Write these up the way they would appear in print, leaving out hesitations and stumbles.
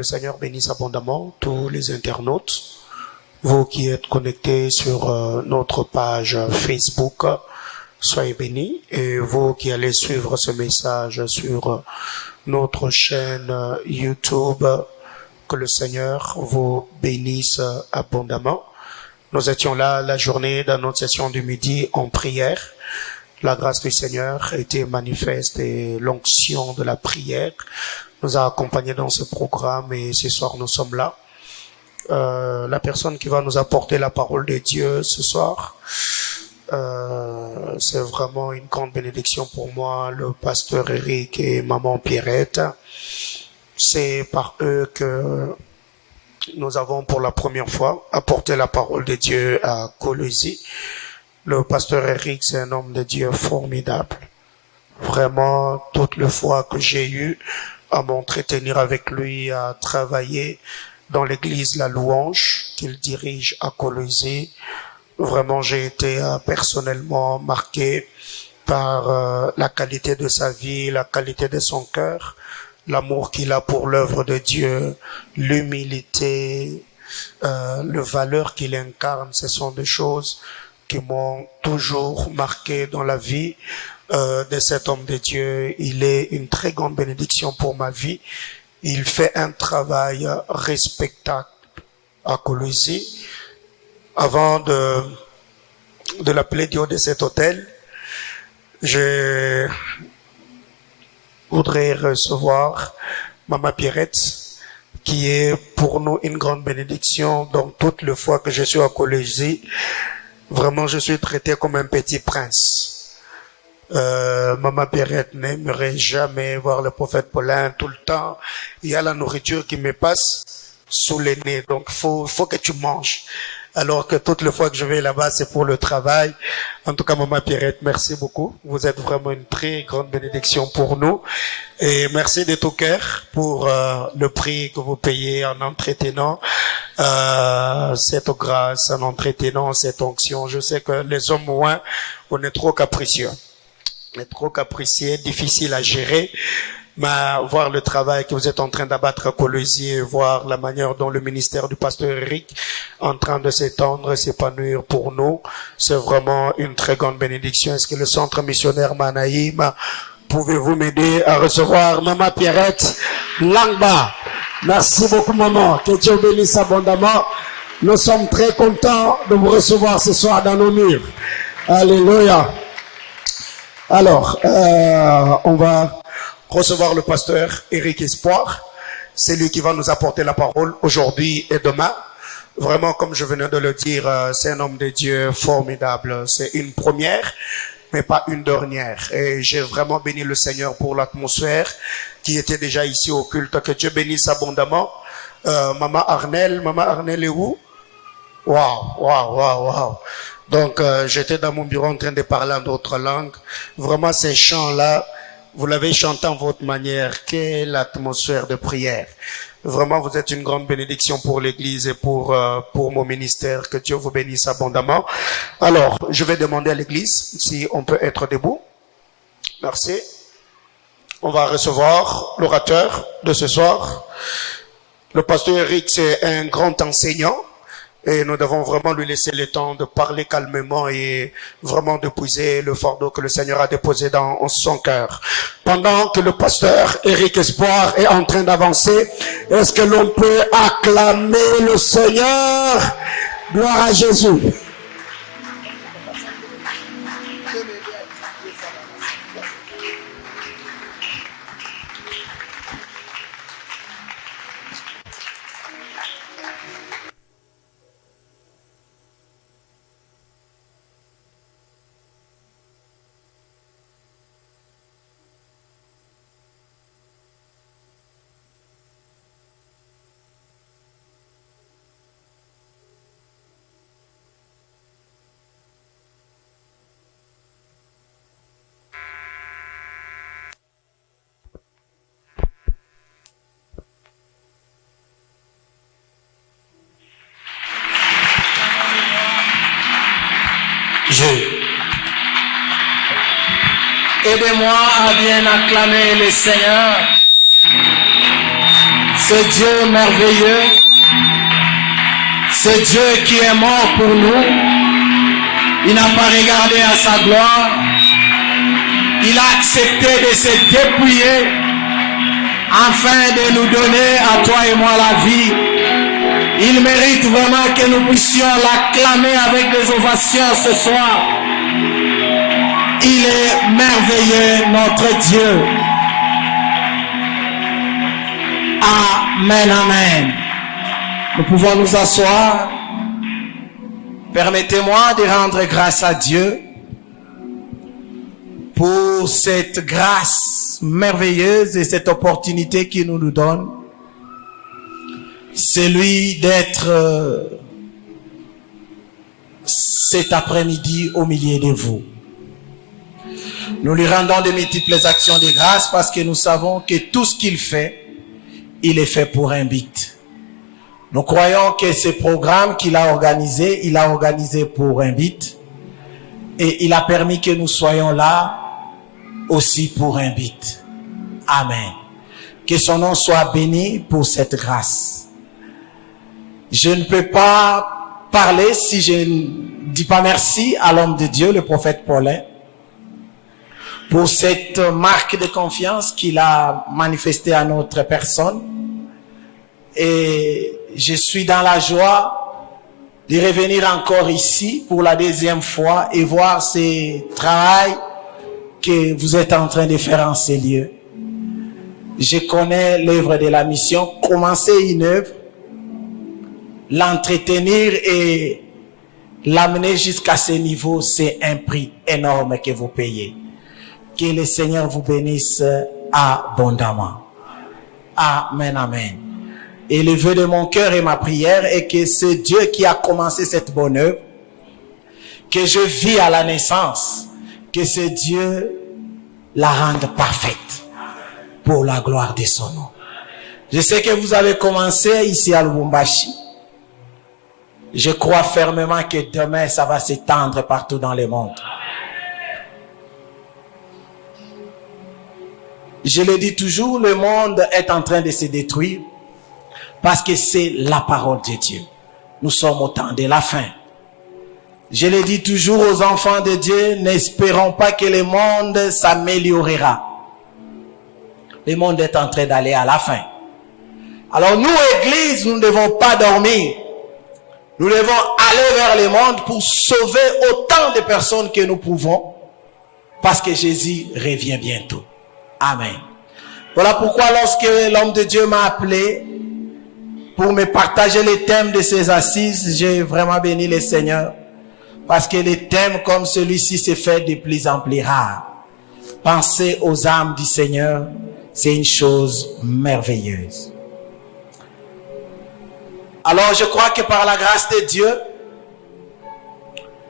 le Seigneur bénisse abondamment tous les internautes, vous qui êtes connectés sur notre page Facebook, soyez bénis, et vous qui allez suivre ce message sur notre chaîne YouTube, que le Seigneur vous bénisse abondamment. Nous étions là la journée d'annonciation du midi en prière. La grâce du Seigneur était manifeste et l'onction de la prière nous a accompagnés dans ce programme et ce soir nous sommes là. La personne qui va nous apporter la parole de Dieu ce soir, c'est vraiment une grande bénédiction pour moi, le pasteur Eric et maman Pierrette. C'est par eux que nous avons pour la première fois apporté la parole de Dieu à Colosie. Le pasteur Eric, c'est un homme de Dieu formidable. Vraiment, toutes les fois que j'ai eu à m'entretenir avec lui, à travailler dans l'église La Louange qu'il dirige à Colosie, vraiment j'ai été personnellement marqué par la qualité de sa vie, la qualité de son cœur, l'amour qu'il a pour l'œuvre de Dieu, l'humilité, les valeurs qu'il incarne. Ce sont des choses qui m'ont toujours marqué dans la vie de cet homme de Dieu. Il est une très grande bénédiction pour ma vie. Il fait un travail respectable à Colosie. Avant de l'appeler Dieu de cet hôtel, je voudrais recevoir Maman Pierrette, qui est pour nous une grande bénédiction. Donc toutes les fois que je suis à Colosie, vraiment je suis traité comme un petit prince. Maman Pierrette n'aimerait jamais voir le prophète Paulin tout le temps. Il y a la nourriture qui me passe sous le nez, donc faut que tu manges. Alors que toutes les fois que je vais là-bas, c'est pour le travail. En tout cas, Maman Pierrette, merci beaucoup. Vous êtes vraiment une très grande bénédiction pour nous. Et merci de tout cœur pour le prix que vous payez en entretenant cette grâce, en entretenant cette onction. Je sais que les hommes moins, on est trop capricieux. On est trop capricieux, difficile à gérer. Mais voir le travail que vous êtes en train d'abattre à Colosie et voir la manière dont le ministère du pasteur Eric est en train de s'étendre et s'épanouir pour nous, c'est vraiment une très grande bénédiction. Est-ce que le centre missionnaire Manaïm, pouvez-vous m'aider à recevoir Maman Pierrette Langba? Merci beaucoup, maman. Que Dieu bénisse abondamment. Nous sommes très contents de vous recevoir ce soir dans nos murs. Alléluia. Alors, on va recevoir le pasteur Eric Espoir. C'est lui qui va nous apporter la parole aujourd'hui et demain. Vraiment, comme je venais de le dire, c'est un homme de Dieu formidable. C'est une première, mais pas une dernière. Et j'ai vraiment béni le Seigneur pour l'atmosphère qui était déjà ici au culte. Que Dieu bénisse abondamment. Maman Arnel est où? Waouh. Donc, j'étais dans mon bureau en train de parler en d'autres langues. Vraiment, ces chants-là, vous l'avez chanté en votre manière. Quelle atmosphère de prière. Vraiment, vous êtes une grande bénédiction pour l'Église et pour mon ministère. Que Dieu vous bénisse abondamment. Alors, je vais demander à l'Église si on peut être debout. Merci. On va recevoir l'orateur de ce soir. Le pasteur Eric, c'est un grand enseignant. Et nous devons vraiment lui laisser le temps de parler calmement et vraiment de puiser le fardeau que le Seigneur a déposé dans son cœur. Pendant que le pasteur Eric Espoir est en train d'avancer, est-ce que l'on peut acclamer le Seigneur? Gloire à Jésus. Aidez-moi à bien acclamer le Seigneur. Ce Dieu merveilleux, ce Dieu qui est mort pour nous, il n'a pas regardé à sa gloire, il a accepté de se dépouiller afin de nous donner à toi et moi la vie. Il mérite vraiment que nous puissions l'acclamer avec des ovations ce soir. Il est merveilleux, notre Dieu. Amen, amen. Nous pouvons nous asseoir. Permettez-moi de rendre grâce à Dieu pour cette grâce merveilleuse et cette opportunité qu'il nous donne. C'est lui d'être cet après-midi au milieu de vous. Nous lui rendons de multiples actions de grâce parce que nous savons que tout ce qu'il fait, il est fait pour un but. Nous croyons que ce programme qu'il a organisé, il a organisé pour un but. Et il a permis que nous soyons là aussi pour un but. Amen. Que son nom soit béni pour cette grâce. Je ne peux pas parler si je ne dis pas merci à l'homme de Dieu, le prophète Paulin, pour cette marque de confiance qu'il a manifestée à notre personne. Et je suis dans la joie de revenir encore ici pour la deuxième fois et voir ce travail que vous êtes en train de faire en ces lieux. Je connais l'œuvre de la mission. Commencer une œuvre, l'entretenir et l'amener jusqu'à ce niveau, c'est un prix énorme que vous payez. Que le Seigneur vous bénisse abondamment. Amen, amen. Et le vœu de mon cœur et ma prière est que ce Dieu qui a commencé cette bonne œuvre, que je vis à la naissance, que ce Dieu la rende parfaite pour la gloire de son nom. Je sais que vous avez commencé ici à Lubumbashi. Je crois fermement que demain, ça va s'étendre partout dans le monde. Je le dis toujours, le monde est en train de se détruire parce que c'est la parole de Dieu. Nous sommes au temps de la fin. Je le dis toujours aux enfants de Dieu, n'espérons pas que le monde s'améliorera. Le monde est en train d'aller à la fin. Alors nous, Église, nous ne devons pas dormir. Nous devons aller vers le monde pour sauver autant de personnes que nous pouvons, parce que Jésus revient bientôt. Amen. Voilà pourquoi lorsque l'homme de Dieu m'a appelé pour me partager les thèmes de ces assises, j'ai vraiment béni le Seigneur, parce que les thèmes comme celui-ci se fait de plus en plus rares. Penser aux âmes du Seigneur, c'est une chose merveilleuse. Alors je crois que par la grâce de Dieu,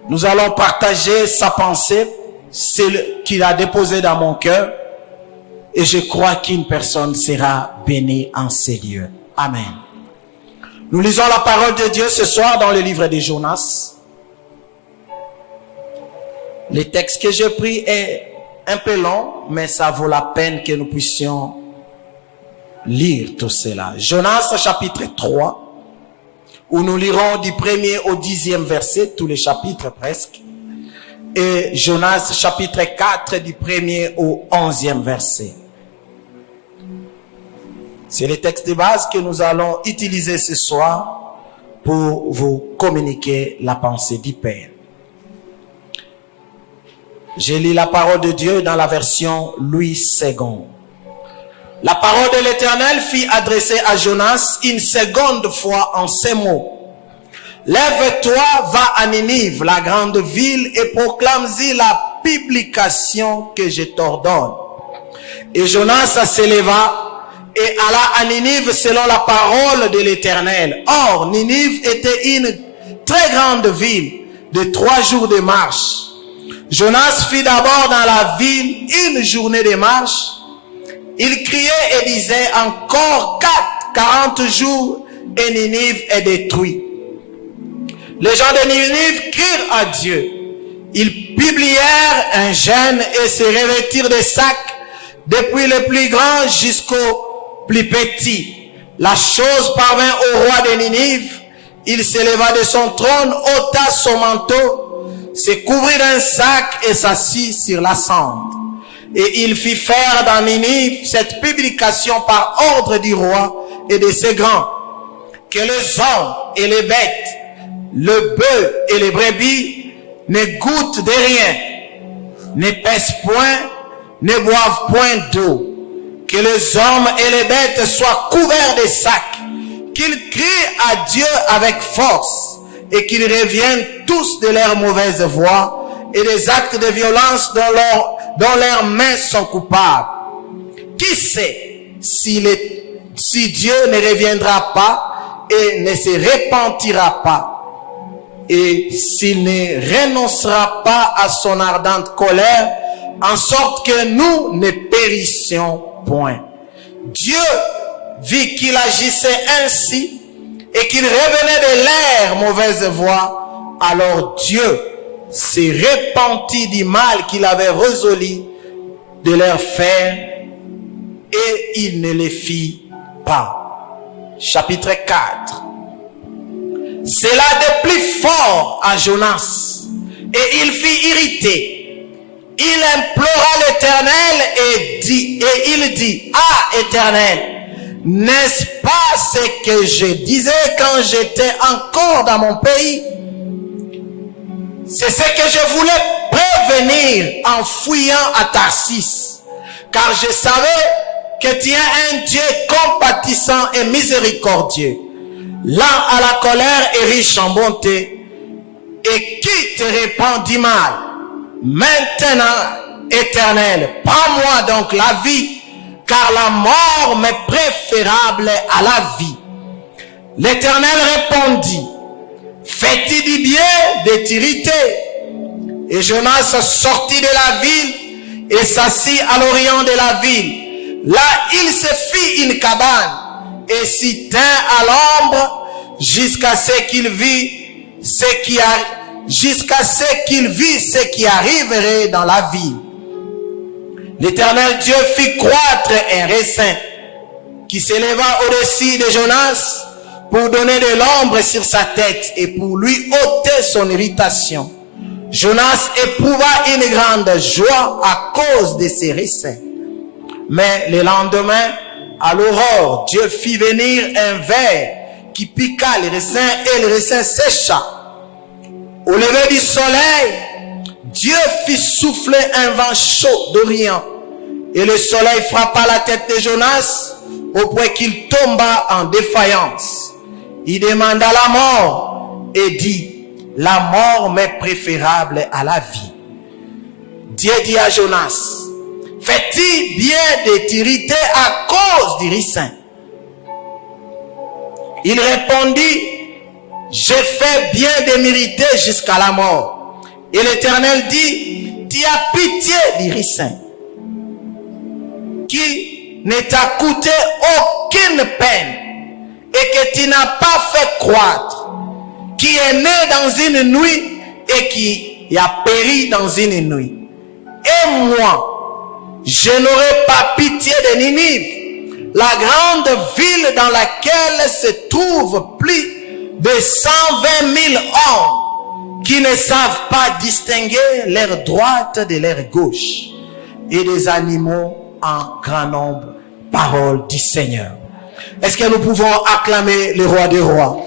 nous allons partager sa pensée, celle qu'il a déposée dans mon cœur, et je crois qu'une personne sera bénie en ces lieux. Amen. Nous lisons la parole de Dieu ce soir dans le livre de Jonas. Le texte que j'ai pris est un peu long, mais ça vaut la peine que nous puissions lire tout cela. Jonas chapitre 3, où nous lirons du 1er au 10e verset, tous les chapitres presque. Et Jonas chapitre 4, du 1er au 11e verset. C'est le texte de base que nous allons utiliser ce soir pour vous communiquer la pensée du Père. Je lis la parole de Dieu dans la version Louis II. La parole de l'Éternel fut adressée à Jonas une seconde fois en ces mots. Lève-toi, va à Ninive, la grande ville, et proclame-y la publication que je t'ordonne. Et Jonas s'éleva et alla à Ninive selon la parole de l'Éternel. Or, Ninive était une très grande ville de 3 jours de marche. Jonas fit d'abord dans la ville une journée de marche. Il criait et disait, encore 40 jours et Ninive est détruite. Les gens de Ninive crurent à Dieu. Ils publièrent un jeûne et se revêtirent de sacs, depuis le plus grand jusqu'au plus petit. La chose parvint au roi de Ninive. Il s'éleva de son trône, ôta son manteau, se couvrit d'un sac et s'assit sur la cendre. Et il fit faire dans Ninive cette publication par ordre du roi et de ses grands, que les hommes et les bêtes, le bœuf et les brebis ne goûtent de rien, ne pèsent point, ne boivent point d'eau, que les hommes et les bêtes soient couverts de sacs, qu'ils crient à Dieu avec force et qu'ils reviennent tous de leur mauvaise voie et des actes de violence dont leurs mains sont coupables. Qui sait si Dieu ne reviendra pas et ne se repentira pas et s'il ne renoncera pas à son ardente colère en sorte que nous ne périssions point. Dieu vit qu'il agissait ainsi et qu'il revenait de leur mauvaise voie, alors Dieu s'est repenti du mal qu'il avait résolu de leur faire et il ne les fit pas. Chapitre 4. Cela de plus fort à Jonas et il fut irrité. Il implora l'Éternel et il dit, ah Éternel, n'est-ce pas ce que je disais quand j'étais encore dans mon pays? C'est ce que je voulais prévenir en fuyant à Tarsis, car je savais que tu es un Dieu compatissant et miséricordieux, lent à la colère et riche en bonté, et qui te répand du mal. Maintenant, Éternel, prends-moi donc la vie, car la mort m'est préférable à la vie. L'Éternel répondit, fais-tu du bien de t'irriter? Et Jonas sortit de la ville et s'assit à l'orient de la ville. Là, il se fit une cabane et s'y tint à l'ombre jusqu'à ce qu'il vit ce qui arriverait dans la vie. L'Éternel Dieu fit croître un raisin qui s'éleva au-dessus de Jonas pour donner de l'ombre sur sa tête et pour lui ôter son irritation. Jonas éprouva une grande joie à cause de ces raisins. Mais le lendemain, à l'aurore, Dieu fit venir un ver qui piqua les raisins et les raisins sécha. Au lever du soleil, Dieu fit souffler un vent chaud d'Orient et le soleil frappa la tête de Jonas au point qu'il tomba en défaillance. Il demanda la mort et dit, la mort m'est préférable à la vie. Dieu dit à Jonas, fais-tu bien de t'irriter à cause du ricin? Il répondit, j'ai fait bien de m'irriter jusqu'à la mort. Et l'Éternel dit, tu as pitié du ricin, qui ne t'a coûté aucune peine et que tu n'as pas fait croître, qui est né dans une nuit et qui a péri dans une nuit. Et moi, je n'aurai pas pitié de Ninive, la grande ville dans laquelle se trouvent plus de 120 000 hommes qui ne savent pas distinguer l'air droite de l'air gauche, et des animaux en grand nombre. Parole du Seigneur. Est-ce que nous pouvons acclamer le roi des rois?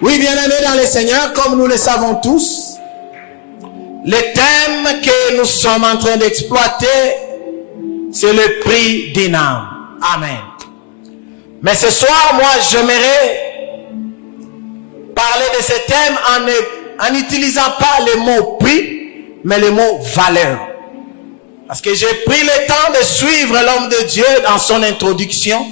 Oui, bien-aimés dans le Seigneur, comme nous le savons tous, le thème que nous sommes en train d'exploiter, c'est le prix d'une âme. Amen. Mais ce soir, moi, j'aimerais parler de ce thème en n'utilisant pas le mot prix, mais le mot valeur. Parce que j'ai pris le temps de suivre l'homme de Dieu dans son introduction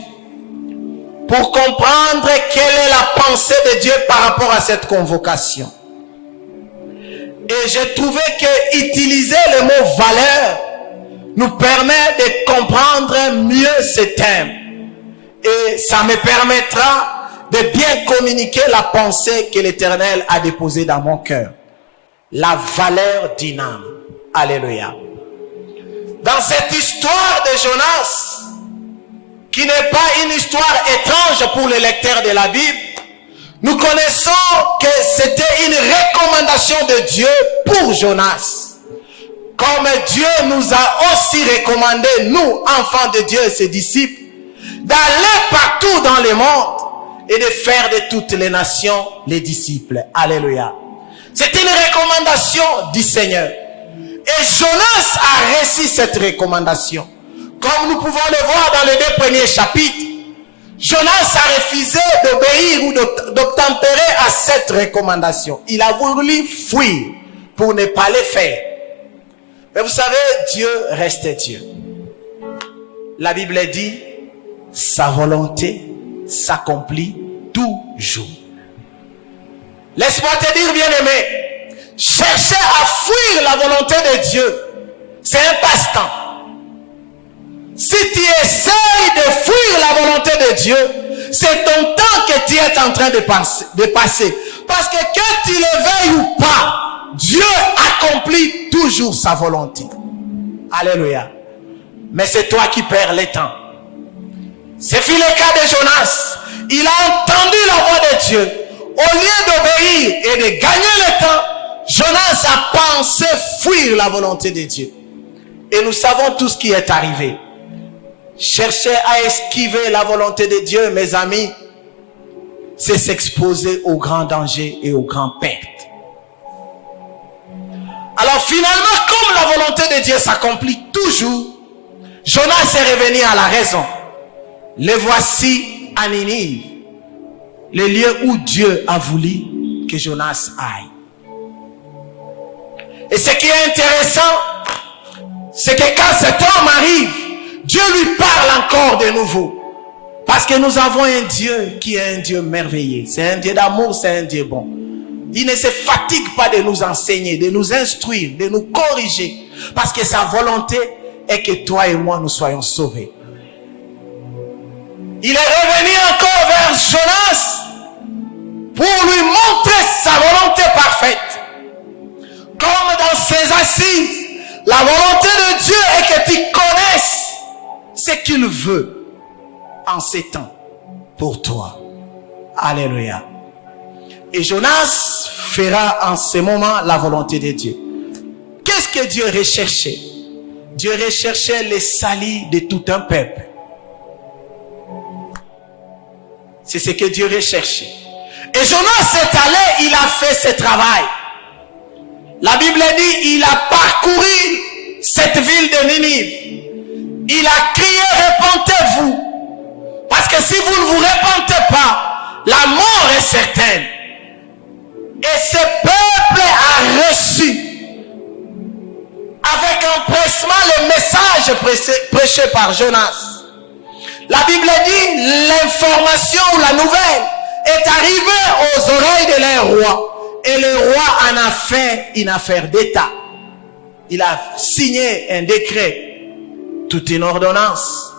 pour comprendre quelle est la pensée de Dieu par rapport à cette convocation. Et j'ai trouvé que utiliser le mot valeur nous permet de comprendre mieux ce thème. Et ça me permettra de bien communiquer la pensée que l'Éternel a déposée dans mon cœur. La valeur d'une âme. Alléluia. dans cette histoire de Jonas, qui n'est pas une histoire étrange pour les lecteurs de la Bible, nous connaissons que c'était une recommandation de Dieu pour Jonas. Comme Dieu nous a aussi recommandé, nous, enfants de Dieu et ses disciples, d'aller partout dans le monde et de faire de toutes les nations les disciples. Alléluia. C'est une recommandation du Seigneur. Et Jonas a reçu cette recommandation. Comme nous pouvons le voir dans les 2 premiers chapitres, Jonas a refusé d'obéir ou d'obtempérer à cette recommandation. Il a voulu fuir pour ne pas le faire. Mais vous savez, Dieu reste Dieu. La Bible dit, sa volonté s'accomplit toujours. Laisse-moi te dire, bien-aimé, chercher à fuir la volonté de Dieu, c'est un passe-temps. Si tu essayes de fuir la volonté de Dieu, c'est ton temps que tu es en train de passer. Parce que tu le veuilles ou pas, Dieu accomplit toujours sa volonté. Alléluia. Mais c'est toi qui perds le temps. C'est le cas de Jonas. Il a entendu la voix de Dieu. Au lieu d'obéir et de gagner le temps, Jonas a pensé fuir la volonté de Dieu. Et nous savons tout ce qui est arrivé. Chercher à esquiver la volonté de Dieu, mes amis, c'est s'exposer au grand danger et aux grandes pertes. Alors finalement, comme la volonté de Dieu s'accomplit toujours, Jonas est revenu à la raison. Le voici à Ninive, le lieu où Dieu a voulu que Jonas aille. Et ce qui est intéressant, c'est que quand cet homme arrive, Dieu lui parle encore de nouveau. Parce que nous avons un Dieu qui est un Dieu merveilleux. C'est un Dieu d'amour, c'est un Dieu bon. Il ne se fatigue pas de nous enseigner, de nous instruire, de nous corriger. Parce que sa volonté est que toi et moi nous soyons sauvés. Il est revenu encore vers Jonas pour lui montrer sa volonté parfaite. Comme dans ses assises, la volonté de Dieu est que tu connaisses ce qu'il veut en ces temps pour toi. Alléluia. Et Jonas fera en ce moment la volonté de Dieu. Qu'est-ce que Dieu recherchait? Dieu recherchait le salut de tout un peuple. C'est ce que Dieu recherchait. Et Jonas est allé, il a fait ce travail. La Bible dit, il a parcouru cette ville de Ninive. Il a crié, repentez-vous. Parce que si vous ne vous repentez pas, la mort est certaine. Et ce peuple a reçu avec empressement le message prêché par Jonas. La Bible dit, l'information ou la nouvelle est arrivée aux oreilles de leur roi. Et le roi en a fait une affaire d'État. Il a signé un décret, toute une ordonnance,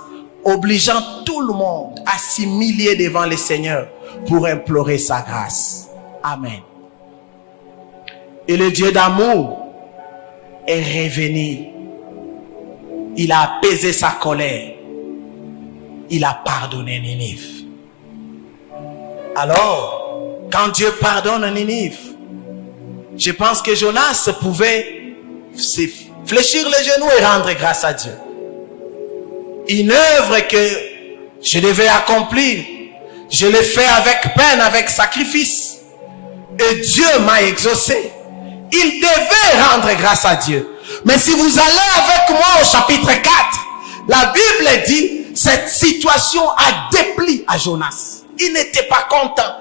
obligeant tout le monde à s'humilier devant le Seigneur pour implorer sa grâce. Amen. Et le Dieu d'amour est revenu. Il a apaisé sa colère. Il a pardonné Ninive. Alors, quand Dieu pardonne Ninive, je pense que Jonas pouvait se fléchir les genoux et rendre grâce à Dieu. Une œuvre que je devais accomplir, je l'ai fait avec peine, avec sacrifice. Et Dieu m'a exaucé. Il devait rendre grâce à Dieu. Mais si vous allez avec moi au chapitre 4, la Bible dit, cette situation a déplu à Jonas. Il n'était pas content.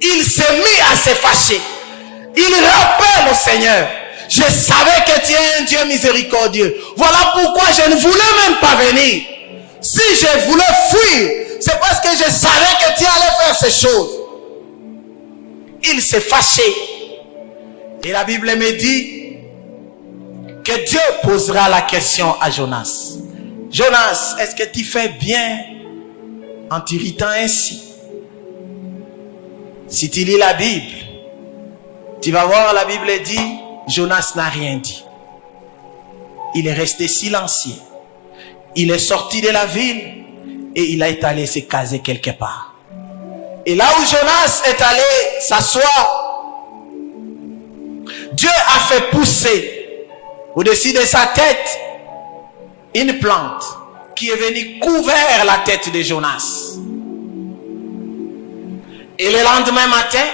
Il s'est mis à se fâcher. Il rappelle au Seigneur, je savais que tu es un Dieu miséricordieux. Voilà pourquoi je ne voulais même pas venir. Si je voulais fuir, c'est parce que je savais que tu allais faire ces choses. Il s'est fâché. Et la Bible me dit que Dieu posera la question à Jonas. Jonas, est-ce que tu fais bien en t'irritant ainsi? Si tu lis la Bible, tu vas voir, la Bible dit, Jonas n'a rien dit. il est resté silencieux. Il est sorti de la ville et il est allé se caser quelque part. Et là où Jonas est allé s'asseoir, Dieu a fait pousser au-dessus de sa tête une plante qui est venue couvrir la tête de Jonas. Et le lendemain matin,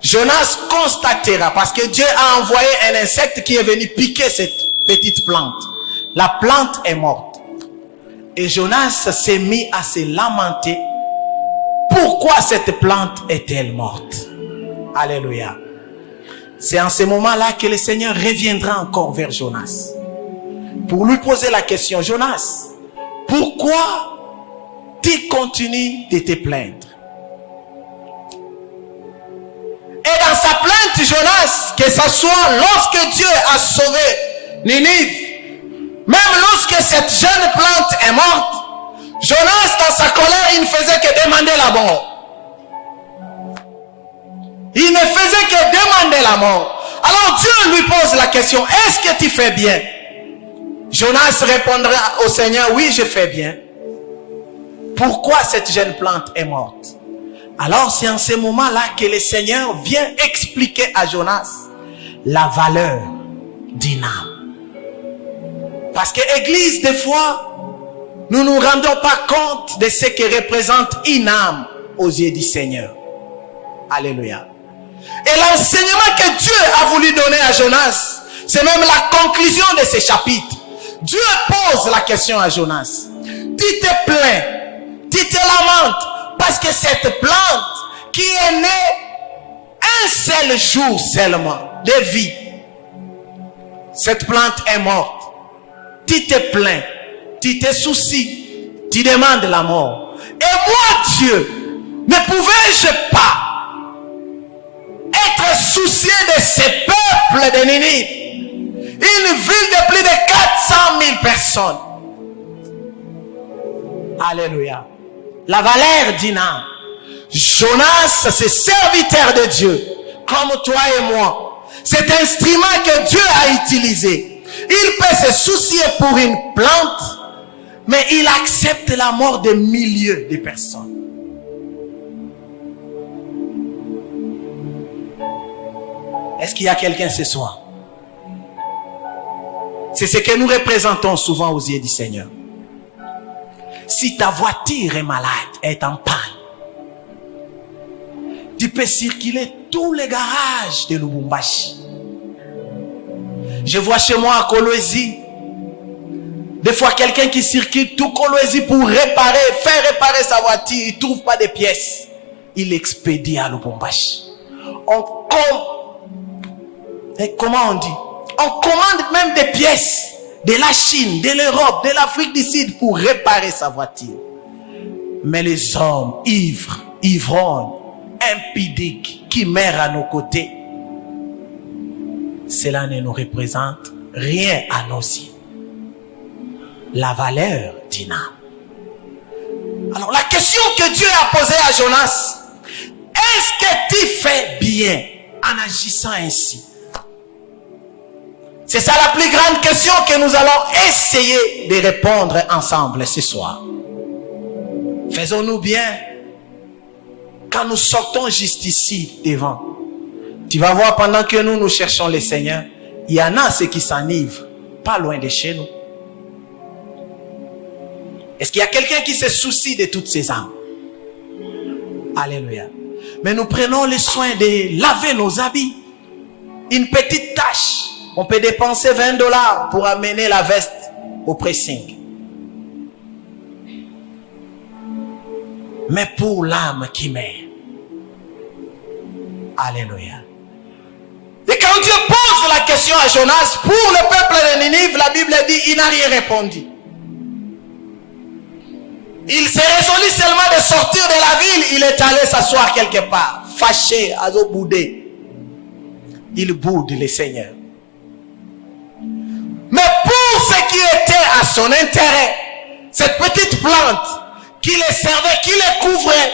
Jonas constatera, parce que Dieu a envoyé un insecte qui est venu piquer cette petite plante. La plante est morte. Et Jonas s'est mis à se lamenter. Pourquoi cette plante est-elle morte? Alléluia. C'est en ce moment-là que le Seigneur reviendra encore vers Jonas pour lui poser la question: Jonas, pourquoi tu continues de te plaindre? Et dans sa plainte, Jonas, que ce soit lorsque Dieu a sauvé Ninive, même lorsque cette jeune plante est morte, Jonas, dans sa colère, il ne faisait que demander la mort. Il ne faisait que demander la mort. Alors Dieu lui pose la question: est-ce que tu fais bien? Jonas répondra au Seigneur: oui, je fais bien. Pourquoi cette jeune plante est morte? Alors c'est en ce moment-là que le Seigneur vient expliquer à Jonas la valeur d'une âme. Parce que l'église, des fois, nous ne nous rendons pas compte de ce que représente une âme aux yeux du Seigneur. Alléluia. Et l'enseignement que Dieu a voulu donner à Jonas, c'est même la conclusion de ce chapitre. Dieu pose la question à Jonas: tu te plains, tu te lamentes, parce que cette plante qui est née un seul jour seulement de vie, cette plante est morte. Tu te plains, tu te soucies, tu demandes la mort. Et moi, Dieu, ne pouvais-je pas être soucié de ce peuple de Ninive, une ville de plus de 400 000 personnes? Alléluia. La valeur d'une âme. Jonas, c'est serviteur de Dieu, comme toi et moi. Cet instrument que Dieu a utilisé, il peut se soucier pour une plante, mais il accepte la mort de milliers de personnes. Est-ce qu'il y a quelqu'un ce soir? C'est ce que nous représentons souvent aux yeux du Seigneur. Si ta voiture est malade, est en panne, tu peux circuler tous les garages de Lubumbashi. Je vois chez moi à Kolwezi, des fois quelqu'un qui circule tout Kolwezi pour faire réparer sa voiture, il ne trouve pas de pièces. Il expédie à Lubumbashi. Comment on dit? On commande même des pièces de la Chine, de l'Europe, de l'Afrique du Sud pour réparer sa voiture. Mais les hommes ivres, ivrognes, impudiques qui meurent à nos côtés, cela ne nous représente rien à nos yeux. La valeur d'une âme. Alors la question que Dieu a posée à Jonas: est-ce que tu fais bien en agissant ainsi? C'est ça la plus grande question que nous allons essayer de répondre ensemble ce soir. Faisons-nous bien quand nous sortons juste ici devant. Tu vas voir, pendant que nous cherchons le Seigneur, il y en a ceux qui s'enivrent pas loin de chez nous. Est-ce qu'il y a quelqu'un qui se soucie de toutes ces âmes? Alléluia. Mais nous prenons le soin de laver nos habits. Une petite tâche. On peut dépenser $20 pour amener la veste au pressing. Mais pour l'âme qui meurt. Alléluia. Et quand Dieu pose la question à Jonas, pour le peuple de Ninive, la Bible dit, il n'a rien répondu. Il s'est résolu seulement de sortir de la ville. Il est allé s'asseoir quelque part, fâché, à boudé. Il boude le Seigneur. Mais pour ce qui était à son intérêt, cette petite plante qui les servait, qui les couvrait,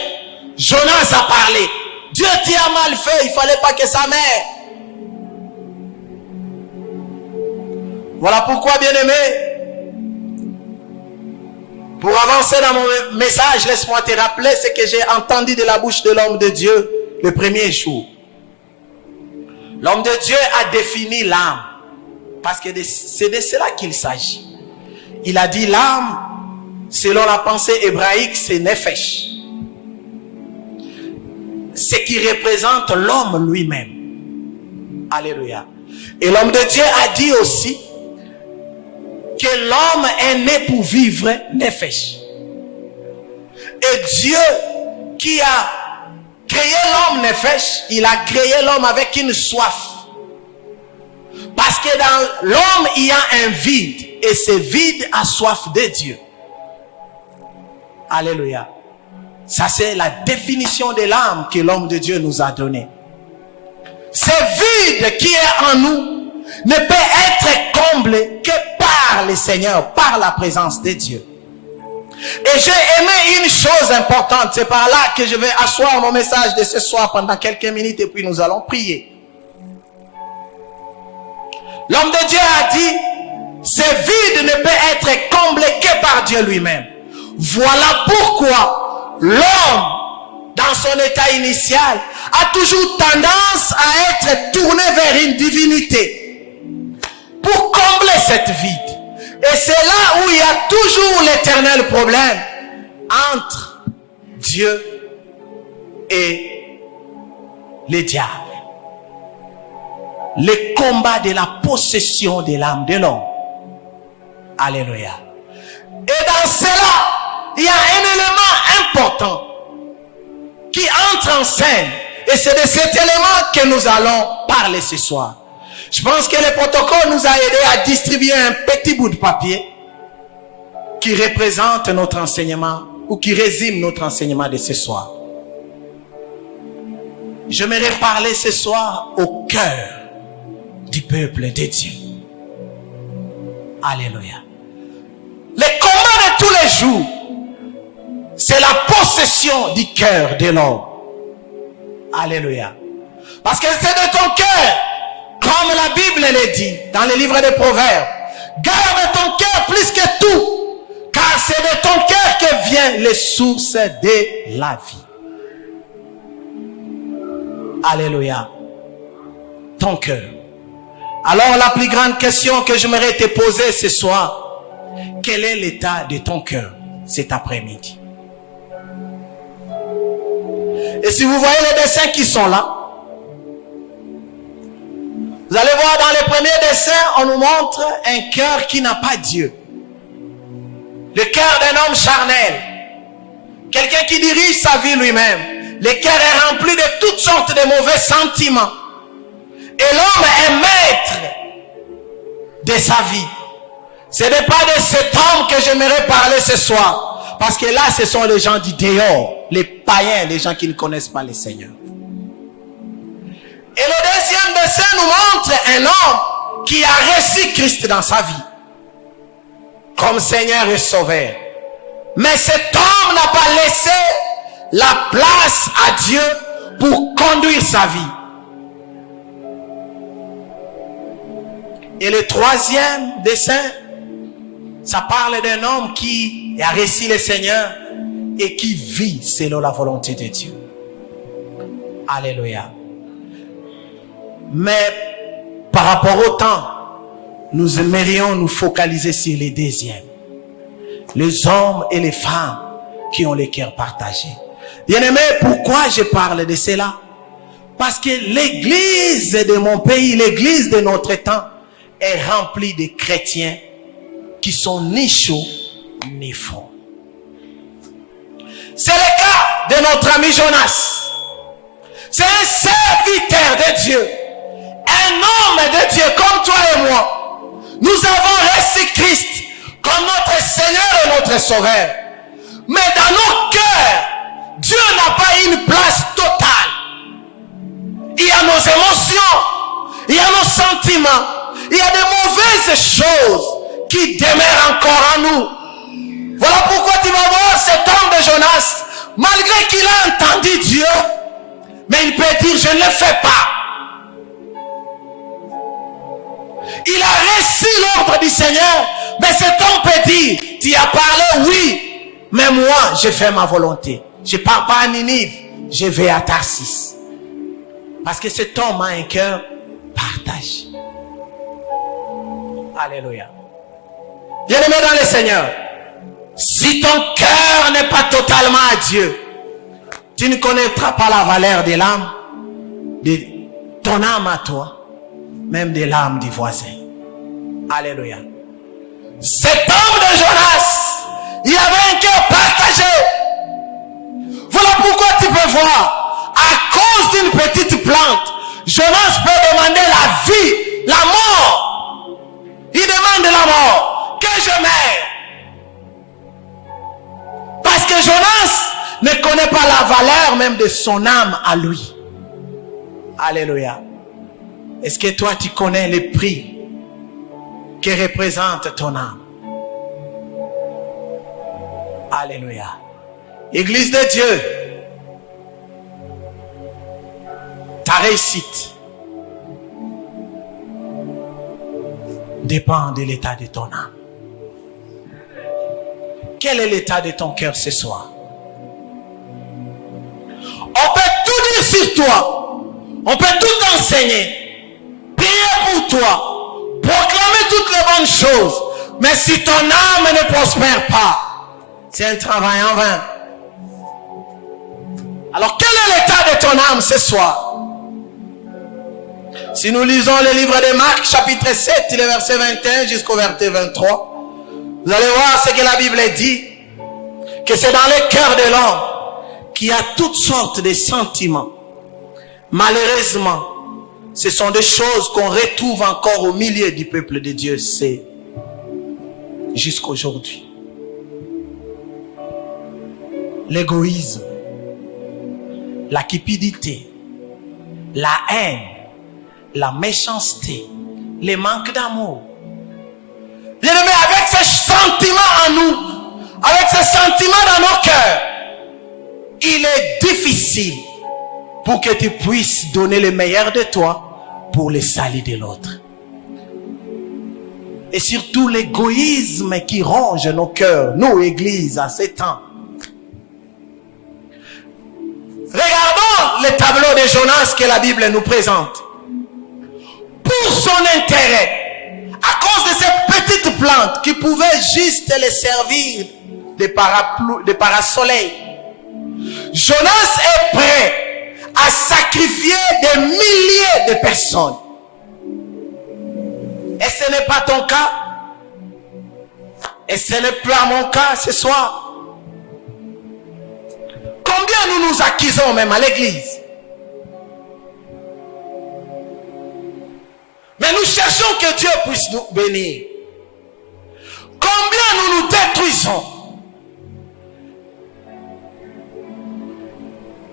Jonas a parlé. Dieu t'a mal fait, il ne fallait pas que ça meure. Voilà pourquoi, bien-aimé, pour avancer dans mon message, laisse-moi te rappeler ce que j'ai entendu de la bouche de l'homme de Dieu le premier jour. L'homme de Dieu a défini l'âme, parce que c'est de cela qu'il s'agit. Il a dit l'âme, selon la pensée hébraïque, c'est Nefesh. Ce qui représente l'homme lui-même. Alléluia. Et l'homme de Dieu a dit aussi que l'homme est né pour vivre Nefesh. Et Dieu qui a créé l'homme Nefesh, il a créé l'homme avec une soif. Parce que dans l'homme, il y a un vide. Et ce vide a soif de Dieu. Alléluia. Ça, c'est la définition de l'âme que l'homme de Dieu nous a donnée. Ce vide qui est en nous ne peut être comblé que par le Seigneur, par la présence de Dieu. Et j'ai aimé une chose importante. C'est par là que je vais asseoir mon message de ce soir pendant quelques minutes et puis nous allons prier. L'homme de Dieu a dit, ce vide ne peut être comblé que par Dieu lui-même. Voilà pourquoi l'homme, dans son état initial, a toujours tendance à être tourné vers une divinité pour combler cette vide. Et c'est là où il y a toujours l'éternel problème entre Dieu et les diables. Le combat de la possession de l'âme de l'homme. Alléluia. Et dans cela, il y a un élément important qui entre en scène. Et c'est de cet élément que nous allons parler ce soir. Je pense que le protocole nous a aidé à distribuer un petit bout de papier qui représente notre enseignement ou qui résume notre enseignement de ce soir. J'aimerais parler ce soir au cœur du peuple de Dieu. Alléluia. Le combat de tous les jours, c'est la possession du cœur de l'homme. Alléluia. Parce que c'est de ton cœur, comme la Bible le dit dans le livre des Proverbes, garde ton cœur plus que tout, car c'est de ton cœur que viennent les sources de la vie. Alléluia. Ton cœur. Alors la plus grande question que j'aimerais te poser ce soir, quel est l'état de ton cœur cet après-midi? Et si vous voyez les dessins qui sont là, vous allez voir dans les premiers dessins, on nous montre un cœur qui n'a pas Dieu. Le cœur d'un homme charnel. Quelqu'un qui dirige sa vie lui-même. Le cœur est rempli de toutes sortes de mauvais sentiments. Et l'homme est maître de sa vie. Ce n'est pas de cet homme que j'aimerais parler ce soir. Parce que là, ce sont les gens du dehors. Les païens, les gens qui ne connaissent pas le Seigneur. Et le deuxième dessin nous montre un homme qui a reçu Christ dans sa vie. Comme Seigneur et Sauveur. Mais cet homme n'a pas laissé la place à Dieu pour conduire sa vie. Et le troisième dessin, ça parle d'un homme qui a reçu le Seigneur et qui vit selon la volonté de Dieu. Alléluia. Mais par rapport au temps, nous aimerions nous focaliser sur les deuxièmes. Les hommes et les femmes qui ont les cœurs partagés. Bien-aimés, pourquoi je parle de cela? Parce que l'église de mon pays, l'église de notre temps, est remplie de chrétiens qui sont ni chauds ni froids. C'est le cas de notre ami Jonas. C'est un serviteur de Dieu. Un homme de Dieu comme toi et moi. Nous avons reçu Christ comme notre Seigneur et notre Sauveur. Mais dans nos cœurs, Dieu n'a pas une place totale. Il y a nos émotions, il y a nos sentiments, il y a de mauvaises choses qui demeurent encore en nous. Voilà pourquoi tu vas voir cet homme de Jonas, malgré qu'il a entendu Dieu, mais il peut dire je ne le fais pas. Il a reçu l'ordre du Seigneur. Mais cet homme peut dire, tu as parlé, oui. Mais moi, je fais ma volonté. Je ne pars pas à Ninive. Je vais à Tarsis. Parce que cet homme a un cœur partage. Alléluia. Bien-aimé dans le Seigneur, si ton cœur n'est pas totalement à Dieu, tu ne connaîtras pas la valeur de l'âme, de ton âme à toi, même de l'âme du voisin. Alléluia. Cet homme de Jonas, il avait un cœur partagé. Voilà pourquoi tu peux voir, à cause d'une petite plante, Jonas peut demander la vie, la mort. Il demande la mort, que je meure. Parce que Jonas ne connaît pas la valeur même de son âme à lui. Alléluia. Est-ce que toi tu connais le prix que représente ton âme? Alléluia. Église de Dieu, ta réussite dépend de l'état de ton âme. Quel est l'état de ton cœur ce soir? On peut tout dire sur toi. On peut tout enseigner. Prier pour toi. Proclamer toutes les bonnes choses. Mais si ton âme ne prospère pas, c'est un travail en vain. Alors quel est l'état de ton âme ce soir? Si nous lisons le livre de Marc, chapitre 7, le verset 21 jusqu'au verset 23, vous allez voir ce que la Bible dit, que c'est dans le cœur de l'homme qu'il y a toutes sortes de sentiments. Malheureusement, ce sont des choses qu'on retrouve encore au milieu du peuple de Dieu, c'est jusqu'aujourd'hui. L'égoïsme, la cupidité, la haine, la méchanceté, le manque d'amour. Bien-aimés, avec ces sentiments en nous, avec ces sentiments dans nos cœurs, il est difficile pour que tu puisses donner le meilleur de toi pour le salut de l'autre. Et surtout l'égoïsme qui ronge nos cœurs, nous, Église, à ces temps. Regardons le tableau de Jonas que la Bible nous présente. Pour son intérêt, à cause de cette petite plante qui pouvait juste le servir de parasoleil, Jonas est prêt à sacrifier des milliers de personnes. Et ce n'est pas ton cas. Et ce n'est pas mon cas ce soir. Combien nous nous accusons même à l'église? Mais nous cherchons que Dieu puisse nous bénir. Combien nous nous détruisons?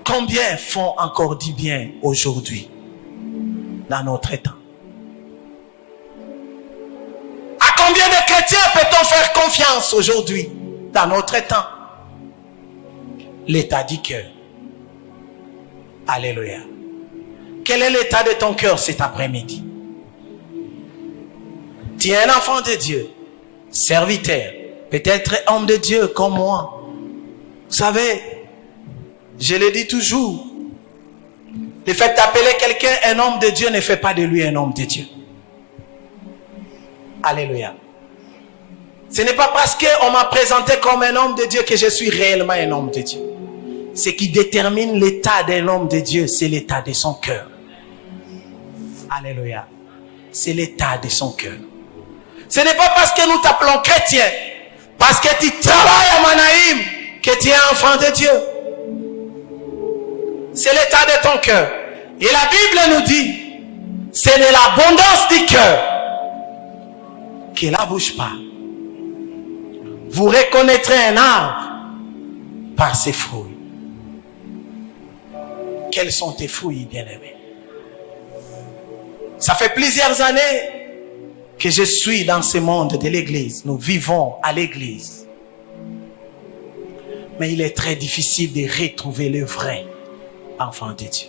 Combien font encore du bien aujourd'hui dans notre temps? À combien de chrétiens peut-on faire confiance aujourd'hui dans notre temps? L'état du cœur. Alléluia. Quel est l'état de ton cœur cet après-midi? Tu es un enfant de Dieu, serviteur, peut-être homme de Dieu comme moi. Vous savez, je le dis toujours, le fait d'appeler quelqu'un un homme de Dieu ne fait pas de lui un homme de Dieu. Alléluia. Ce n'est pas parce qu'on m'a présenté comme un homme de Dieu que je suis réellement un homme de Dieu. Ce qui détermine l'état d'un homme de Dieu, c'est l'état de son cœur. Alléluia. C'est l'état de son cœur. Ce n'est pas parce que nous t'appelons chrétien, parce que tu travailles à Manaïm, que tu es enfant de Dieu. C'est l'état de ton cœur. Et la Bible nous dit, c'est de l'abondance du cœur que la bouche parle. Vous reconnaîtrez un arbre par ses fruits. Quels sont tes fruits, bien-aimés? Ça fait plusieurs années que je suis dans ce monde de l'église. Nous vivons à l'église. Mais il est très difficile de retrouver le vrai enfant de Dieu.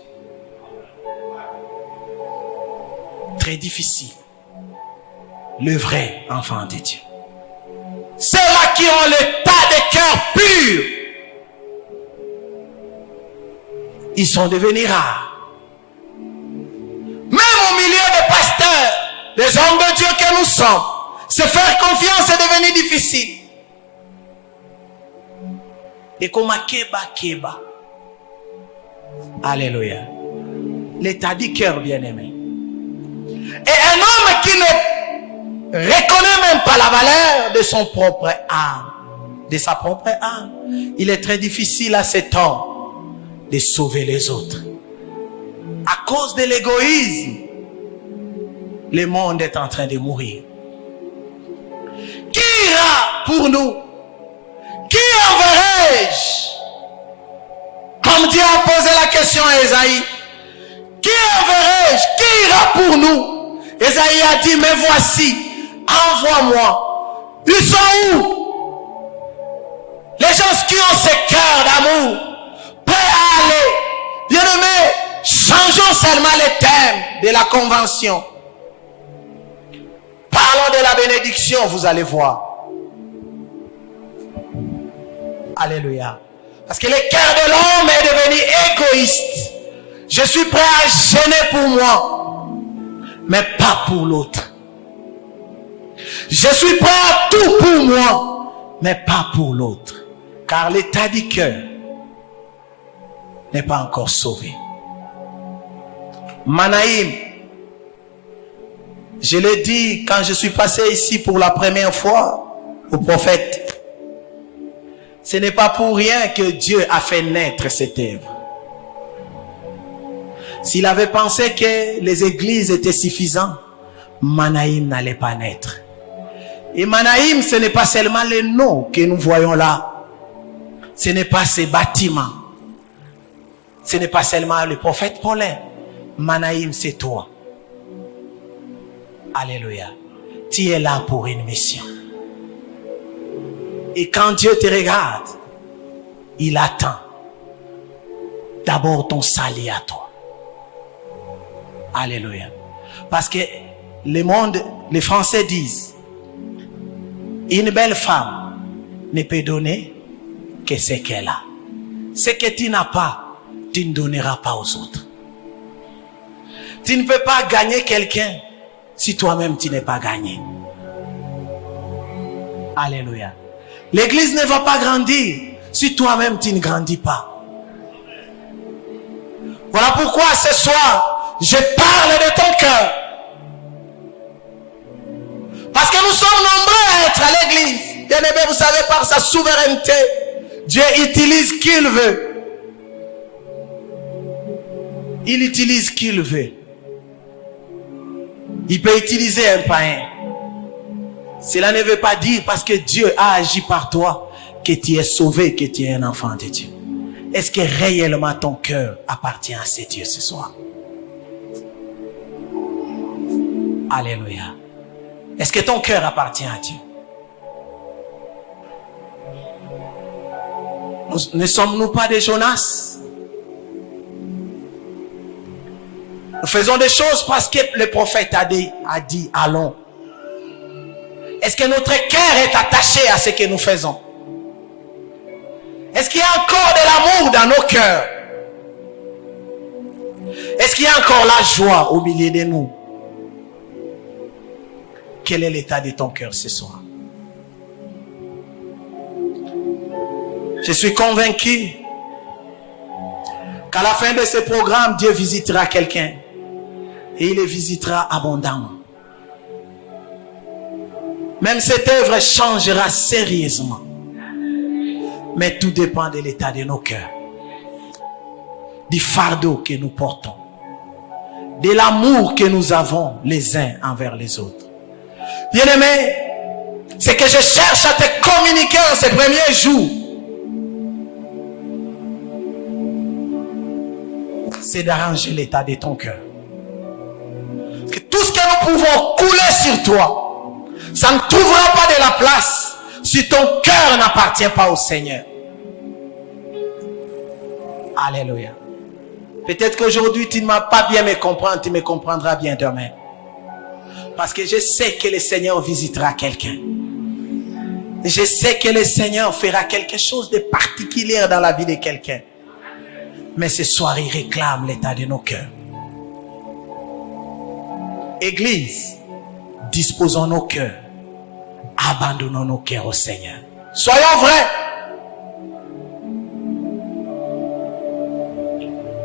Très difficile. le vrai enfant de Dieu. Ceux-là qui ont l'état de cœur pur, ils sont devenus rares. Même au milieu des pasteurs, des hommes de Dieu que nous sommes, se faire confiance est devenu difficile. Et comme keba. Alléluia. L'état du cœur, bien-aimé. Et un homme qui ne reconnaît même pas la valeur de son propre âme, de sa propre âme, il est très difficile à cet homme de sauver les autres. À cause de l'égoïsme, le monde est en train de mourir. Qui ira pour nous? Qui enverrai-je? Comme Dieu a posé la question à Esaïe. Qui enverrai-je? Qui ira pour nous? Esaïe a dit, mais voici, envoie-moi. Ils sont où? Les gens qui ont ce cœur d'amour, prêts à aller. Bien-aimés, changeons seulement les thèmes de la convention. Parlons de la bénédiction, vous allez voir. Alléluia. Parce que le cœur de l'homme est devenu égoïste. Je suis prêt à gêner pour moi, mais pas pour l'autre. Je suis prêt à tout pour moi, mais pas pour l'autre. Car l'état du cœur n'est pas encore sauvé. Manaïm, je l'ai dit quand je suis passé ici pour la première fois au prophète. Ce n'est pas pour rien que Dieu a fait naître cette œuvre. S'il avait pensé que les églises étaient suffisantes, Manaïm n'allait pas naître. Et Manaïm, ce n'est pas seulement les noms que nous voyons là. Ce n'est pas ces bâtiments. Ce n'est pas seulement le prophète Paulin. Manaïm, c'est toi. Alléluia. Tu es là pour une mission. Et quand Dieu te regarde, il attend d'abord ton salut à toi. Alléluia. Parce que le monde, les Français disent, une belle femme ne peut donner que ce qu'elle a. Ce que tu n'as pas, tu ne donneras pas aux autres. Tu ne peux pas gagner quelqu'un si toi-même tu n'es pas gagné. Alléluia. L'église ne va pas grandir si toi-même tu ne grandis pas. Voilà pourquoi ce soir, je parle de ton cœur. Parce que nous sommes nombreux à être à l'église. Bien aimé, vous savez, par sa souveraineté, Dieu utilise qui il veut. Il utilise qui il veut. Il peut utiliser un païen. Cela ne veut pas dire parce que Dieu a agi par toi que tu es sauvé, que tu es un enfant de Dieu. Est-ce que réellement ton cœur appartient à ce Dieu ce soir? Alléluia. Est-ce que ton cœur appartient à Dieu? Ne sommes-nous pas des Jonas? Nous faisons des choses parce que le prophète a dit allons. Est-ce que notre cœur est attaché à ce que nous faisons? Est-ce qu'il y a encore de l'amour dans nos cœurs? Est-ce qu'il y a encore la joie au milieu de nous? Quel est l'état de ton cœur ce soir? Je suis convaincu qu'à la fin de ce programme, Dieu visitera quelqu'un et il le visitera abondamment. Même cette œuvre changera sérieusement. Mais tout dépend de l'état de nos cœurs, du fardeau que nous portons, de l'amour que nous avons les uns envers les autres. Bien-aimé, ce que je cherche à te communiquer en ces premiers jours, c'est d'arranger l'état de ton cœur. Que tout ce que nous pouvons couler sur toi, ça ne trouvera pas de la place si ton cœur n'appartient pas au Seigneur. Alléluia. Peut-être qu'aujourd'hui tu ne m'as pas bien me comprendre, tu me comprendras bien demain. Parce que je sais que le Seigneur visitera quelqu'un. Je sais que le Seigneur fera quelque chose de particulier dans la vie de quelqu'un. Mais ce soir, il réclame l'état de nos cœurs. Église, disposons nos cœurs. Abandonnons nos cœurs au Seigneur. Soyons vrais.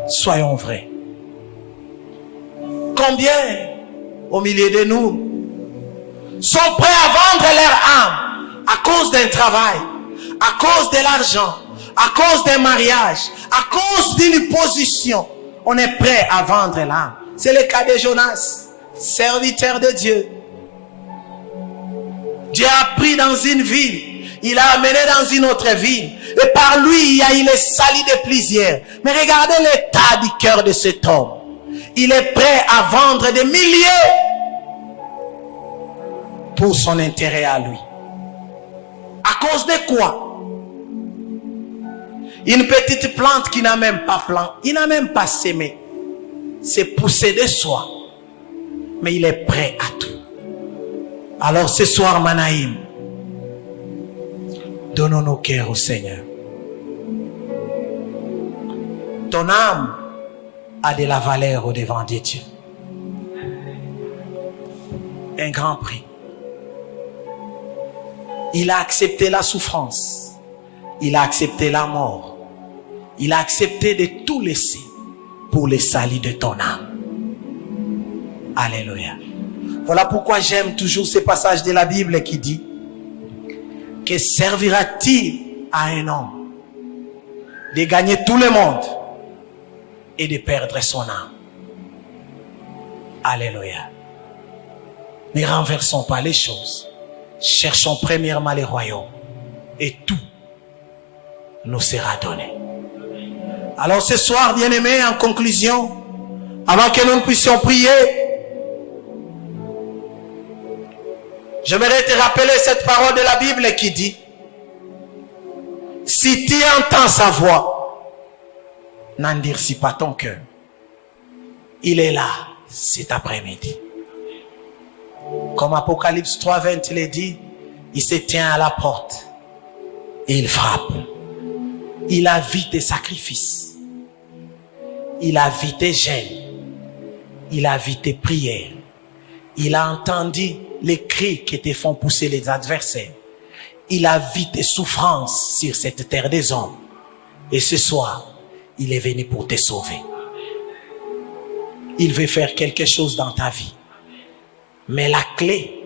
Soyons vrais. Combien au milieu de nous sont prêts à vendre leur âme à cause d'un travail, à cause de l'argent, à cause d'un mariage, à cause d'une position? On est prêt à vendre l'âme. C'est le cas de Jonas, serviteur de Dieu. Dieu a pris dans une ville, il a amené dans une autre ville, et par lui, il est sali de plusieurs. Mais regardez l'état du cœur de cet homme. Il est prêt à vendre des milliers pour son intérêt à lui. À cause de quoi? Une petite plante qui n'a même pas planté, il n'a même pas sémé. C'est poussé de soi. Mais il est prêt à tout. Alors ce soir, Manaïm, donnons nos cœurs au Seigneur. Ton âme a de la valeur au devant de Dieu. Un grand prix. Il a accepté la souffrance. Il a accepté la mort. Il a accepté de tout laisser pour le salut de ton âme. Alléluia. Voilà pourquoi j'aime toujours ce passage de la Bible qui dit: que servira-t-il à un homme de gagner tout le monde et de perdre son âme? Alléluia. Ne renversons pas les choses. Cherchons premièrement le royaume et tout nous sera donné. Alors ce soir, bien-aimés, en conclusion, avant que nous puissions prier, j'aimerais te rappeler cette parole de la Bible qui dit: si tu entends sa voix, n'endurcis pas ton cœur. Il est là cet après-midi. Comme Apocalypse 3:20 il est dit, il se tient à la porte et il frappe. Il a vu tes sacrifices. Il a vu tes gênes. Il a vu tes prières. Il a entendu les cris qui te font pousser les adversaires. Il a vu tes souffrances sur cette terre des hommes. Et ce soir, il est venu pour te sauver. Il veut faire quelque chose dans ta vie. Mais la clé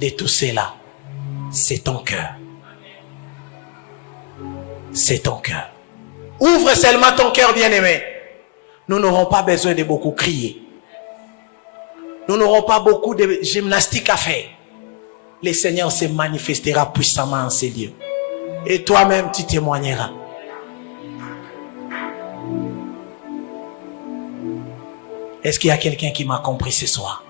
de tout cela, c'est ton cœur. C'est ton cœur. Ouvre seulement ton cœur, bien-aimé. Nous n'aurons pas besoin de beaucoup crier. Nous n'aurons pas beaucoup de gymnastique à faire. Le Seigneur se manifestera puissamment en ces lieux. Et toi-même, tu témoigneras. Est-ce qu'il y a quelqu'un qui m'a compris ce soir?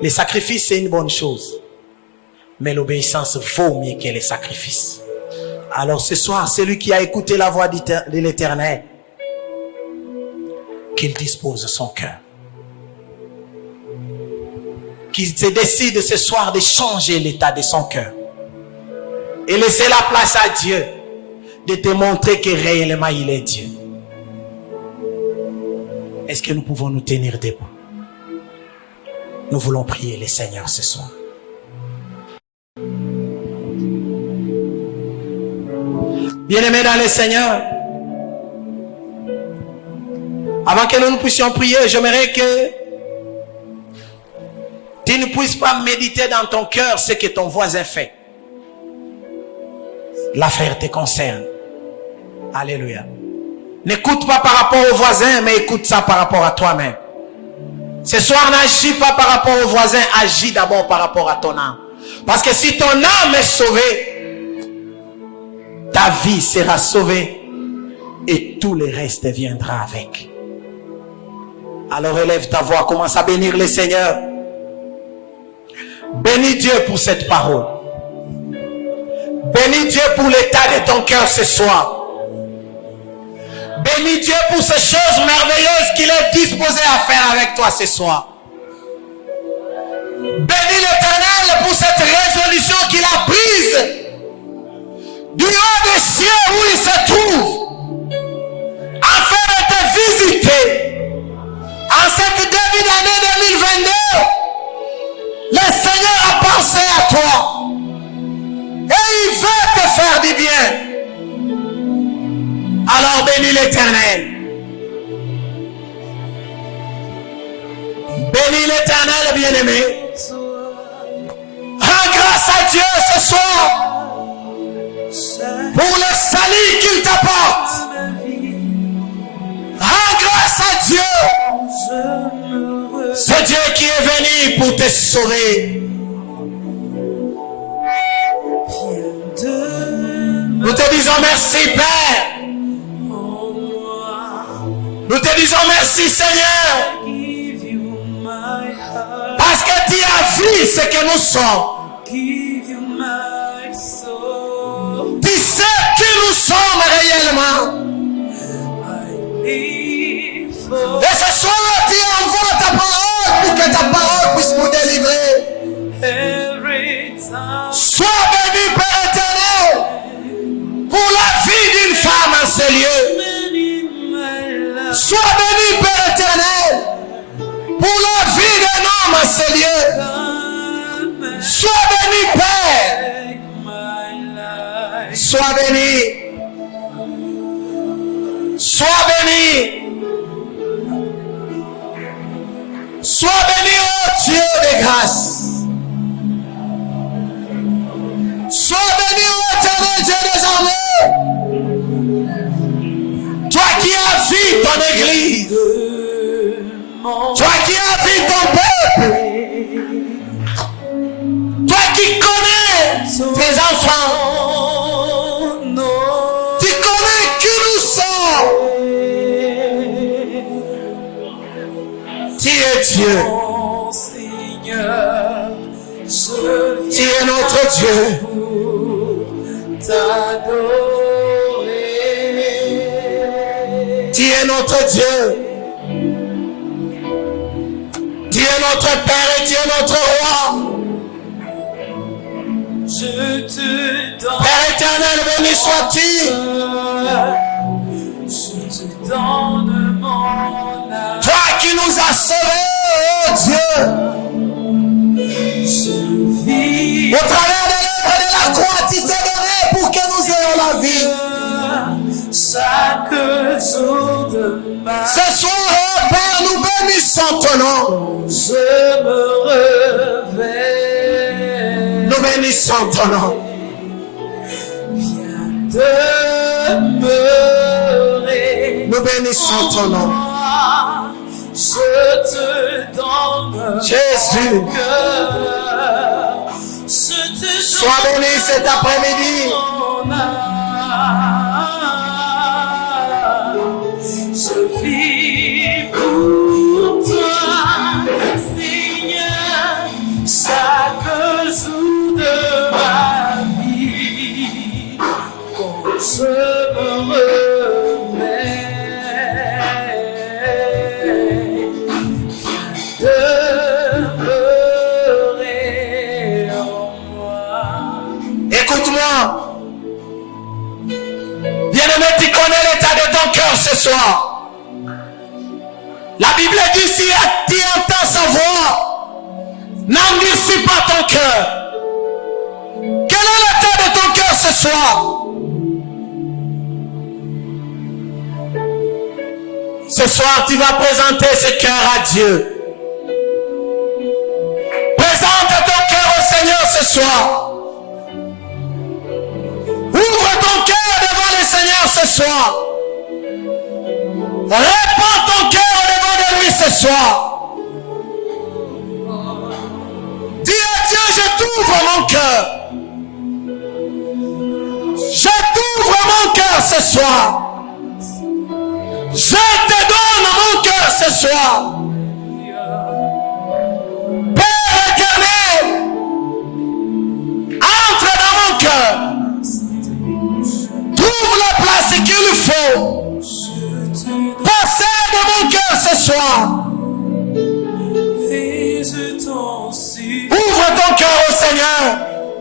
Les sacrifices, c'est une bonne chose. Mais l'obéissance vaut mieux que les sacrifices. Alors ce soir, celui qui a écouté la voix de l'Éternel, qu'il dispose son cœur. Qu'il se décide ce soir de changer l'état de son cœur. Et laisser la place à Dieu de te montrer que réellement il est Dieu. Est-ce que nous pouvons nous tenir debout? Nous voulons prier le Seigneur ce soir. Bien-aimés dans le Seigneur, avant que nous puissions prier, j'aimerais que tu ne puisses pas méditer dans ton cœur ce que ton voisin fait. L'affaire te concerne. Alléluia. N'écoute pas par rapport au voisin, mais écoute ça par rapport à toi-même. Ce soir, n'agis pas par rapport au voisin, agis d'abord par rapport à ton âme. Parce que si ton âme est sauvée, ta vie sera sauvée et tout le reste viendra avec. Alors élève ta voix, commence à bénir le Seigneur. Bénis Dieu pour cette parole. Bénis Dieu pour l'état de ton cœur ce soir. Bénis Bénis Dieu pour ces choses merveilleuses qu'il est disposé à faire avec toi ce soir. Bénis l'Éternel pour cette résolution qu'il a prise du haut des cieux où il se trouve, afin de te visiter en cette début d'année 2022. Le Seigneur a pensé à toi et il veut te faire du bien. Alors bénis l'Éternel. Bénis l'Éternel, bien-aimé. Rends grâce à Dieu ce soir pour le salut qu'il t'apporte. Rends grâce à Dieu, ce Dieu qui est venu pour te sauver. Nous te disons merci, Père. Nous te disons merci, Seigneur, parce que tu as vu ce que nous sommes. Tu sais qui nous sommes réellement. Et ce soir, tu envoies ta parole pour que ta parole puisse nous délivrer. Sois béni, Père éternel, pour la vie d'une femme en ce lieu. Sois béni, Père éternel, pour la vie d'un homme en ce lieu. Sois béni, Père. Sois béni. Sois béni. Sois béni, oh Dieu de grâce. Sois béni, oh éternel Dieu des armées. Toi qui as vu ton église. Toi qui as vu ton peuple. Toi qui connais tes enfants. Tu connais qui nous sommes. Tu es Dieu. Tu es notre Dieu. Tu es notre Dieu. Tu es notre Père et tu es notre Roi. Père éternel, béni sois-tu. Toi qui nous as sauvés, oh Dieu. Au travers de l'œuvre de la croix, tu t'es donné pour que nous ayons la vie. Ce soir, oh Père, nous bénissons ton nom. Nous bénissons ton nom. Nous bénissons ton nom. Jésus. Sois béni cet après-midi. Je vis pour toi, Seigneur, chaque jour de ma vie. Quand je me réveille, viens demeurer en moi. Écoute-moi. Bien-aimé, tu connais l'état de ton cœur ce soir. La Bible dit, si tu entends sa voix, n'endurcis pas ton cœur. Quel est l'état de ton cœur ce soir? Ce soir, tu vas présenter ce cœur à Dieu. Présente ton cœur au Seigneur ce soir. Ouvre ton cœur devant le Seigneur ce soir. Répands ton cœur devant de lui ce soir. Dis à Dieu, je t'ouvre mon cœur. Je t'ouvre mon cœur ce soir. Je te donne mon cœur ce soir. Père éternel, entre dans mon cœur. Trouve la place qu'il faut ce soir. Et je t'en supplie, Ouvre ton cœur au Seigneur.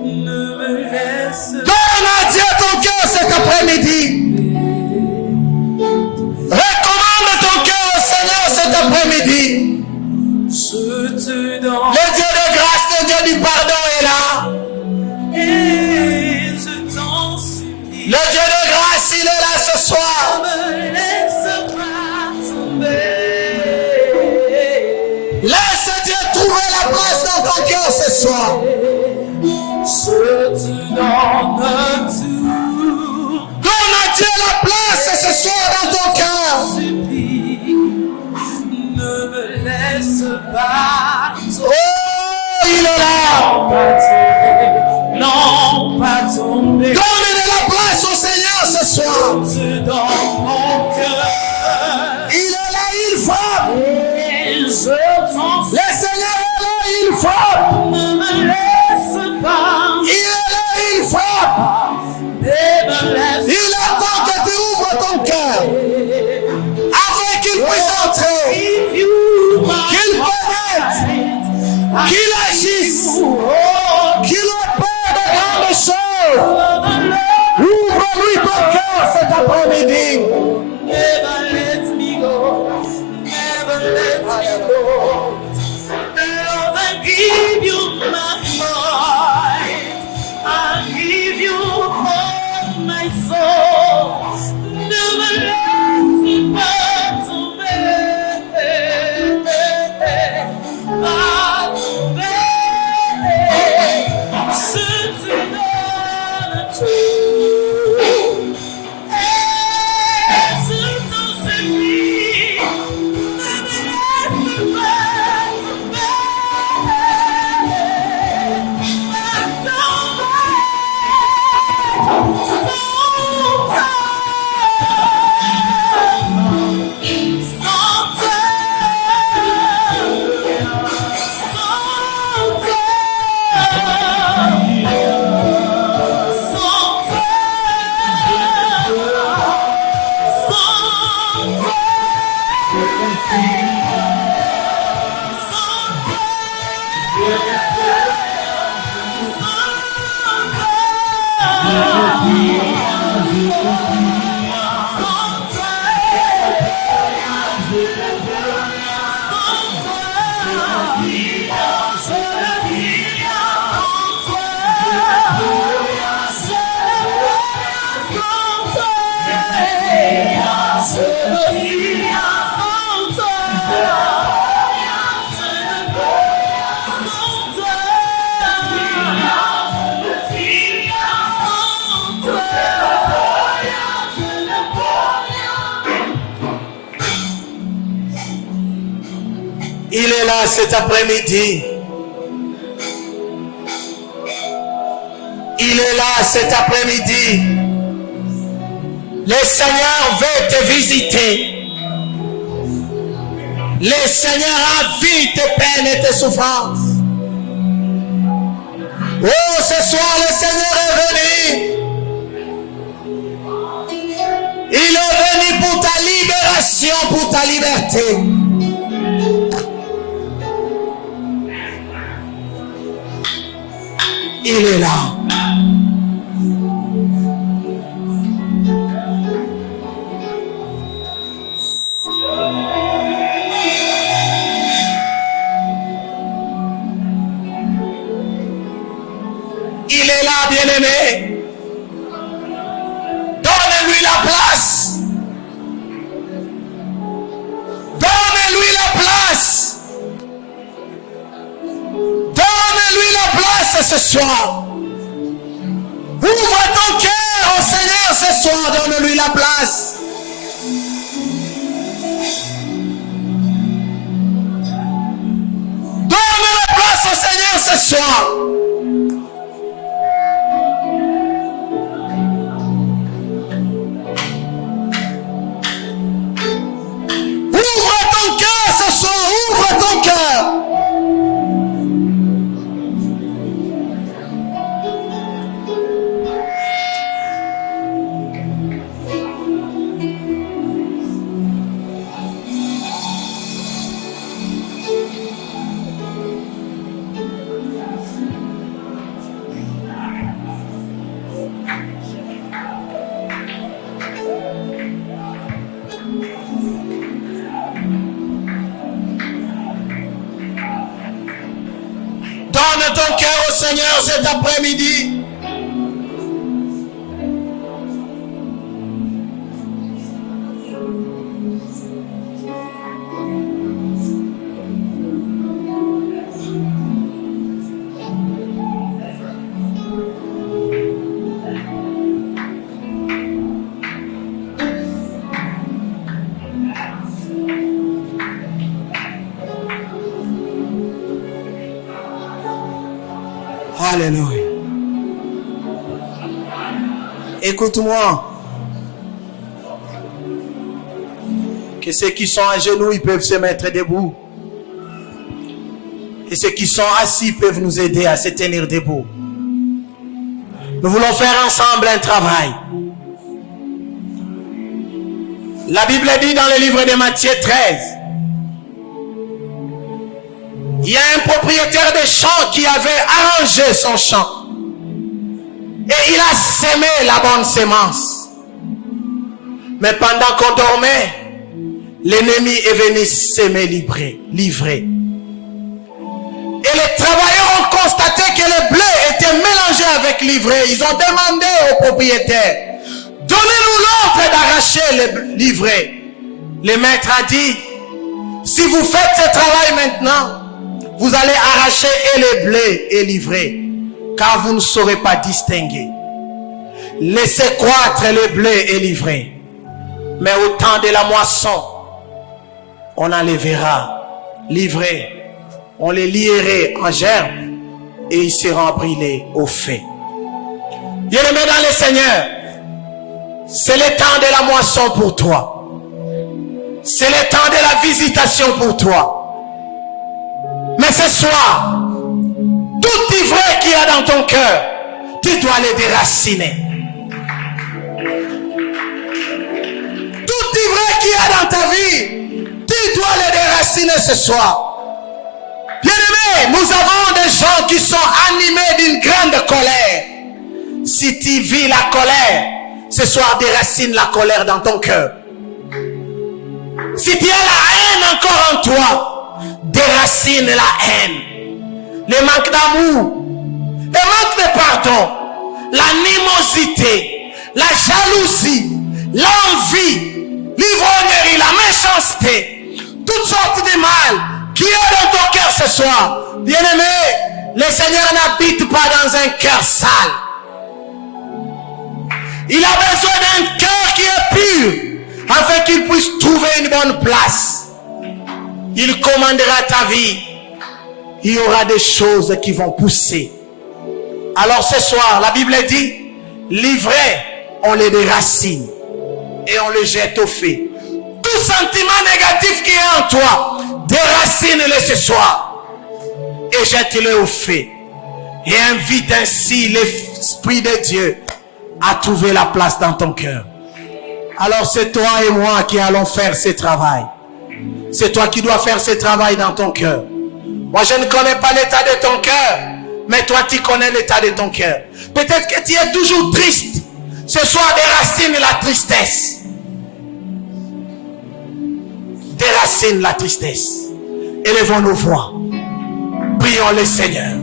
ne me laisse Donne à Dieu ton cœur cet après-midi. Recommande ton cœur au Seigneur cet après-midi. je te donne. Le Dieu de grâce, le Dieu du pardon est là. Et je t'en supplie, Le Dieu de grâce, il est là ce soir. ne me laisse pas tomber. Laisse Dieu trouver la place dans ton cœur ce soir. Je te donne tout. Donne à Dieu la place ce soir dans ton cœur. Supplie, ne me laisse pas tomber. Oh, il est là. Pas tomber, non, pas tomber. Donne de la place au Seigneur ce soir. Je te donne mon cœur. Il est là, il frappe. Et je t'en supplie, Le Seigneur est là, il frappe. ne me laisse pas. Il est là, il frappe. Ne me laisse Il attend que tu ouvres ton cœur afin qu'il puisse entrer, give you my qu'il pénètre, qu'il agisse, qu'il opère de grandes choses. Ouvre-lui ton cœur cet après-midi. Never let me go. Never let me go. Lord, I give you my heart. I give you all my soul. Never let me pas tomber. Pas tomber. Je te donne tout. Et je t'en supplie, ne me laisse pas tomber. Pas tomber. Il est là cet après-midi. Il est là cet après-midi. Le Seigneur veut te visiter. Le Seigneur a vu tes peines et tes souffrances. Oh, ce soir, le Seigneur est venu. Il est venu pour ta libération, pour ta liberté. Il est là. Il est là, bien-aimé. Donne-lui la place. Donne-lui la place. Donne-lui la place ce soir. Ouvre ton cœur au Seigneur ce soir. Donne-lui la place. Donne la place au Seigneur ce soir. Ouvre ton cœur ce soir. Ouvre ton cœur. Seigneur cet après-midi. Alléluia. Écoute-moi. Que ceux qui sont à genoux, ils peuvent se mettre debout. Et ceux qui sont assis peuvent nous aider à se tenir debout. Nous voulons faire ensemble un travail. La Bible dit dans le livre de Matthieu 13, il y a un propriétaire de champ qui avait arrangé son champ. Et il a semé la bonne semence. Mais pendant qu'on dormait, l'ennemi est venu semer livré. Et les travailleurs ont constaté que le blé était mélangé avec l'ivraie. Ils ont demandé au propriétaire, donnez-nous l'ordre d'arracher le livret. Le maître a dit, si vous faites ce travail maintenant, vous allez arracher et le blé et l'ivraie, car vous ne saurez pas distinguer. Laissez croître le blé et l'ivraie. Mais au temps de la moisson, on enlèvera l'ivraie, on les lierait en germe et ils seront brûlés au feu. Bien-aimé dans le Seigneur, c'est le temps de la moisson pour toi. C'est le temps de la visitation pour toi. Mais ce soir, tout ivraie qu'il y a dans ton cœur, tu dois les déraciner. Tout ivraie qu'il y a dans ta vie, tu dois les déraciner ce soir. Bien-aimé, nous avons des gens qui sont animés d'une grande colère. Si tu vis la colère, ce soir déracine la colère dans ton cœur. Si tu as la haine encore en toi, déracine la haine, le manque d'amour, le manque de pardon, l'animosité, la jalousie, l'envie, l'ivrognerie, la méchanceté, toutes sortes de mal qui est dans ton cœur ce soir. Bien-aimé, le Seigneur n'habite pas dans un cœur sale. Il a besoin d'un cœur qui est pur, afin qu'il puisse trouver une bonne place. Il commandera ta vie. Il y aura des choses qui vont pousser. Alors ce soir, la Bible dit, l'ivraie, on les déracine et on les jette au feu. Tout sentiment négatif qui est en toi, déracine-le ce soir et jette-le au feu. Et invite ainsi l'Esprit de Dieu à trouver la place dans ton cœur. Alors c'est toi et moi qui allons faire ce travail. C'est toi qui dois faire ce travail dans ton cœur. Moi, je ne connais pas l'état de ton cœur, mais toi, tu connais l'état de ton cœur. Peut-être que tu es toujours triste. Ce soir, déracine la tristesse. Déracine la tristesse. Élevons nos voix. Prions le Seigneur.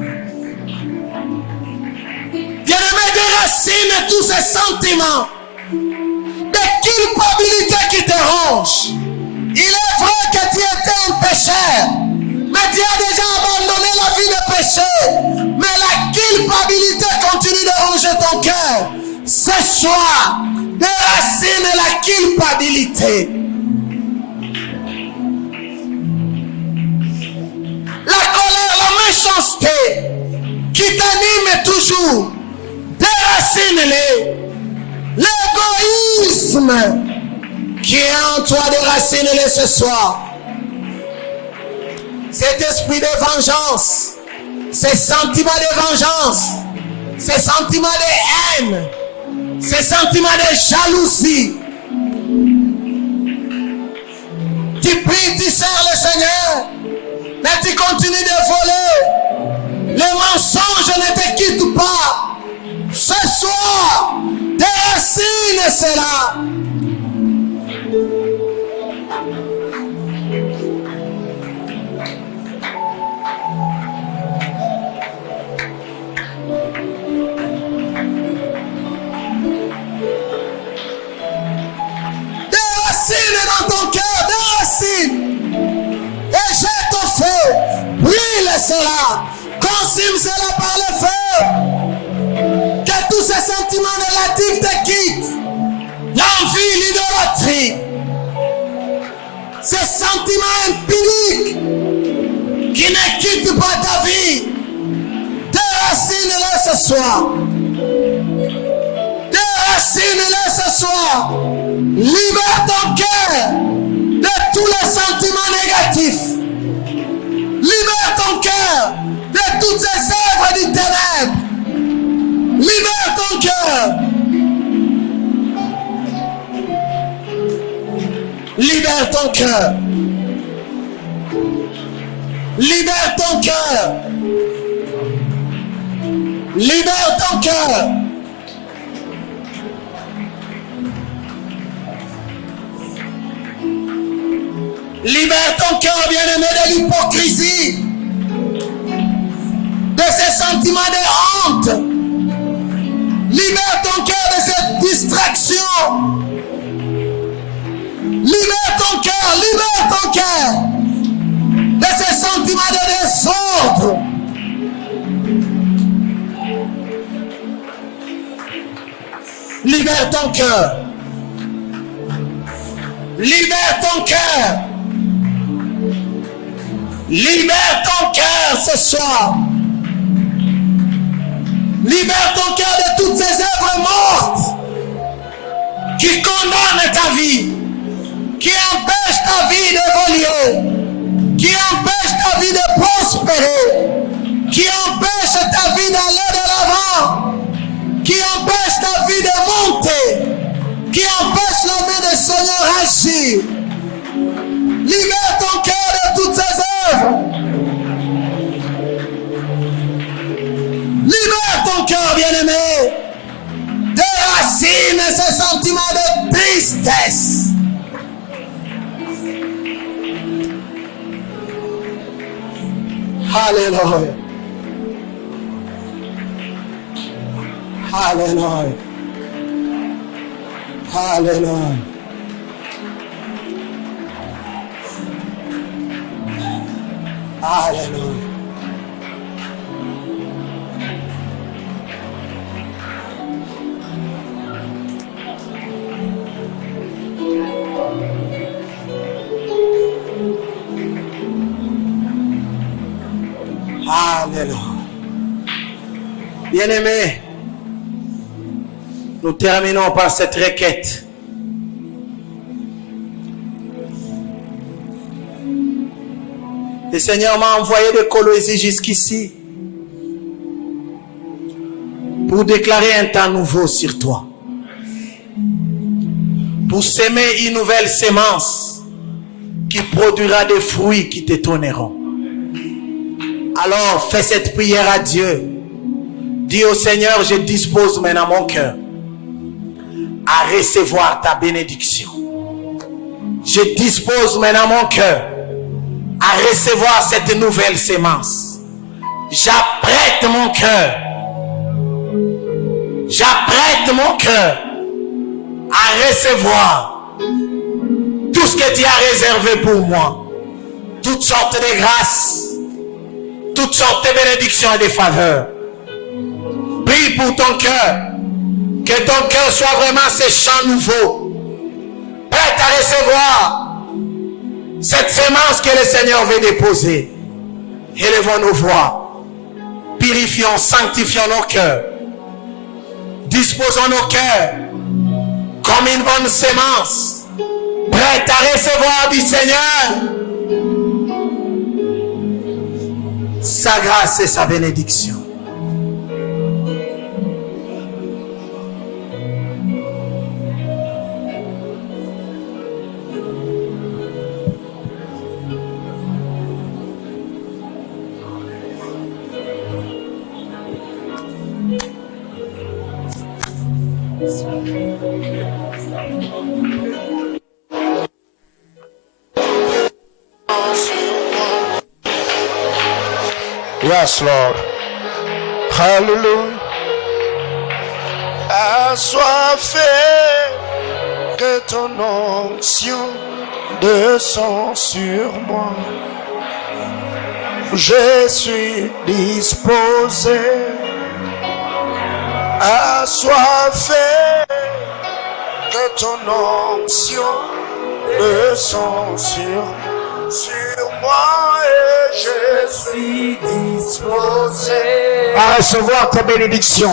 Bien-aimé, déracine tous ces sentiments de culpabilité qui te rongent. Il est vrai que tu étais un pécheur, mais tu as déjà abandonné la vie de péché. Mais la culpabilité continue de ronger ton cœur. Ce soir, déracine la culpabilité. La colère, la méchanceté qui t'anime toujours, déracine-les. L'égoïsme qui est en toi, déracine-le ce soir. Cet esprit de vengeance, ces sentiments de vengeance, ces sentiments de haine, ces sentiments de jalousie. Tu pries, tu sers le Seigneur, mais tu continues de voler. Les mensonges ne te quittent pas. Ce soir, déracine cela. ton cœur des racines et jette au feu. Brûle cela. Consume cela par le feu. Que tous ces sentiments négatifs te quittent. L'envie, l'idolâtrie. Ces sentiments impudiques qui ne quittent pas ta vie. Déracine-les ce soir. Déracine-les ce soir. Libère ton cœur de tous les sentiments négatifs. Libère ton cœur de toutes ces œuvres du ténèbre. Libère ton cœur. Libère ton cœur. Libère ton cœur. Libère ton cœur. Libère ton cœur, bien-aimé, de l'hypocrisie, de ces sentiments de honte. Libère ton cœur de cette distraction. Libère ton cœur de ces sentiments de désordre. Libère ton cœur. Libère ton cœur. Libère ton cœur ce soir. Libère ton cœur de toutes ces œuvres mortes qui condamnent ta vie, qui empêchent ta vie d'évoluer, qui empêchent ta vie de prospérer, qui empêchent ta vie d'aller de l'avant, qui empêchent ta vie de monter, qui empêchent la main du Seigneur agir. Libère ton cœur de toutes ces œuvres. Libère ton cœur, bien-aimé. Déracine ces sentiments de tristesse. Alléluia. Alléluia. Alléluia. Alléluia. Alléluia. Bien-aimés, nous terminons par cette requête. Le Seigneur m'a envoyé de Colosie jusqu'ici pour déclarer un temps nouveau sur toi, pour s'aimer une nouvelle sémence qui produira des fruits qui t'étonneront. Alors fais cette prière à Dieu. Dis au Seigneur, je dispose maintenant mon cœur à recevoir ta bénédiction. Je dispose maintenant mon cœur à recevoir cette nouvelle sémence. J'apprête mon cœur. J'apprête mon cœur à recevoir tout ce que tu as réservé pour moi. Toutes sortes de grâces, toutes sortes de bénédictions et de faveurs. Prie pour ton cœur. Que ton cœur soit vraiment ce champ nouveau, prêt à recevoir cette sémence que le Seigneur veut déposer. Élevons nos voix, purifions, sanctifions nos cœurs, disposons nos cœurs comme une bonne sémence, prête à recevoir du Seigneur sa grâce et sa bénédiction. Yes, Lord. Hallelujah. Assoiffé, que ton onction descend sur moi. Je suis disposé, assoiffé, que ton onction descend sur moi et je suis disposé à recevoir ta bénédiction.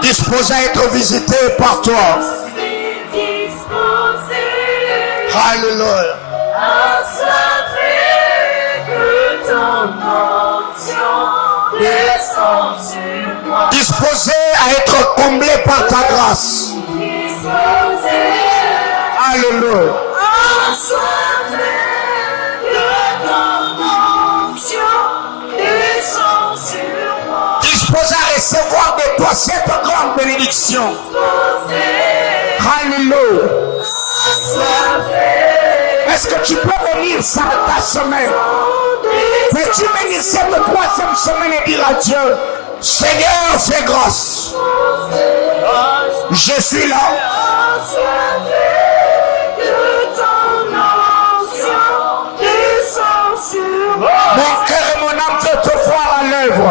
Disposé à être visité par toi. Alléluia. Disposé à être comblé par ta grâce. Alléluia. Disposé à recevoir de toi cette grande bénédiction. Alléluia. Est-ce que tu peux venir ça ta semaine? Peux-tu venir cette troisième semaine et dire à Dieu, Seigneur, fais grâce. Je suis là. Mon cœur et mon âme veulent te voir à l'œuvre.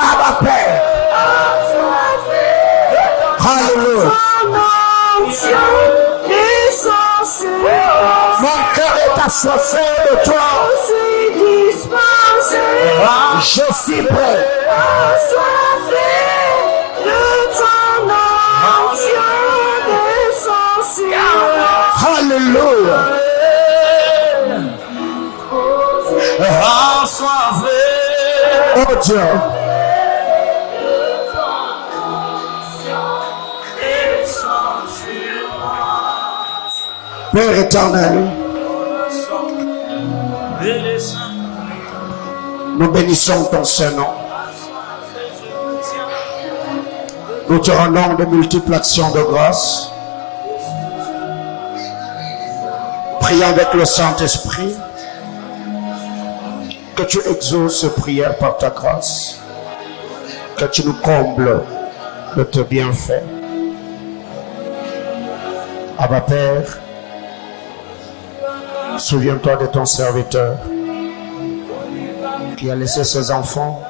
Abba Père. Alléluia. Mon cœur est assoiffé de toi. Je suis prêt. Alléluia. Oh Dieu. Père éternel, nous bénissons ton Saint-Nom. Nous te rendons de multiples actions de grâce. Prions avec le Saint-Esprit que tu exauces ces prières par ta grâce, que tu nous combles de tes bienfaits. Abba Père, souviens-toi de ton serviteur qui a laissé ses enfants,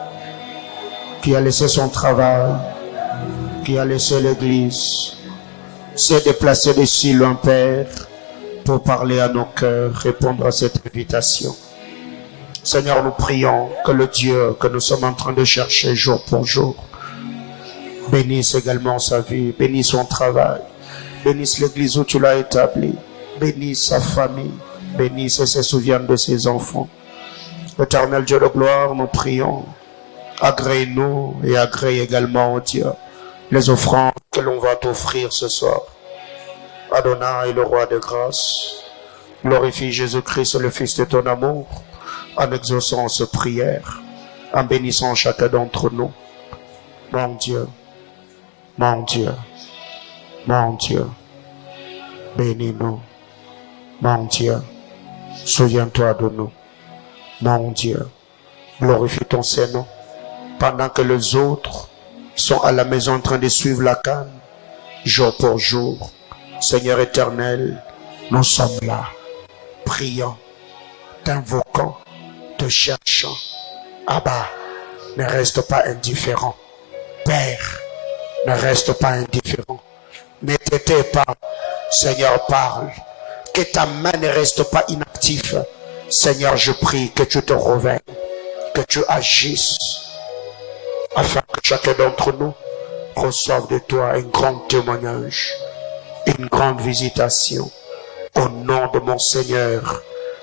qui a laissé son travail, qui a laissé l'église, s'est déplacé d'ici loin, Père, pour parler à nos cœurs, répondre à cette invitation. Seigneur, nous prions que le Dieu que nous sommes en train de chercher jour pour jour bénisse également sa vie, bénisse son travail, bénisse l'église où tu l'as établi, bénisse sa famille, bénisse et se souvienne de ses enfants. Éternel Dieu de gloire, nous prions, agrée-nous et agrée également, oh Dieu, les offrandes que l'on va t'offrir ce soir. Adonai, le roi de grâce, glorifie Jésus-Christ, le Fils de ton amour, en exaucant ce prière, en bénissant chacun d'entre nous. Mon Dieu, mon Dieu, mon Dieu, bénis-nous. Mon Dieu, souviens-toi de nous. Mon Dieu, glorifie ton Saint-Nom. Pendant que les autres sont à la maison en train de suivre la canne, jour pour jour, Seigneur éternel, nous sommes là, priant, t'invoquant, te cherchant. Abba, ne reste pas indifférent. Père, ne reste pas indifférent. Ne t'étais pas, Seigneur, parle. Que ta main ne reste pas inactive. Seigneur, je prie que tu te réveilles, que tu agisses, afin que chacun d'entre nous reçoive de toi un grand témoignage, une grande visitation. Au nom de mon Seigneur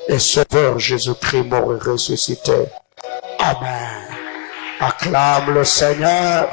et Sauveur Jésus-Christ, mort et ressuscité. Amen. Acclame le Seigneur.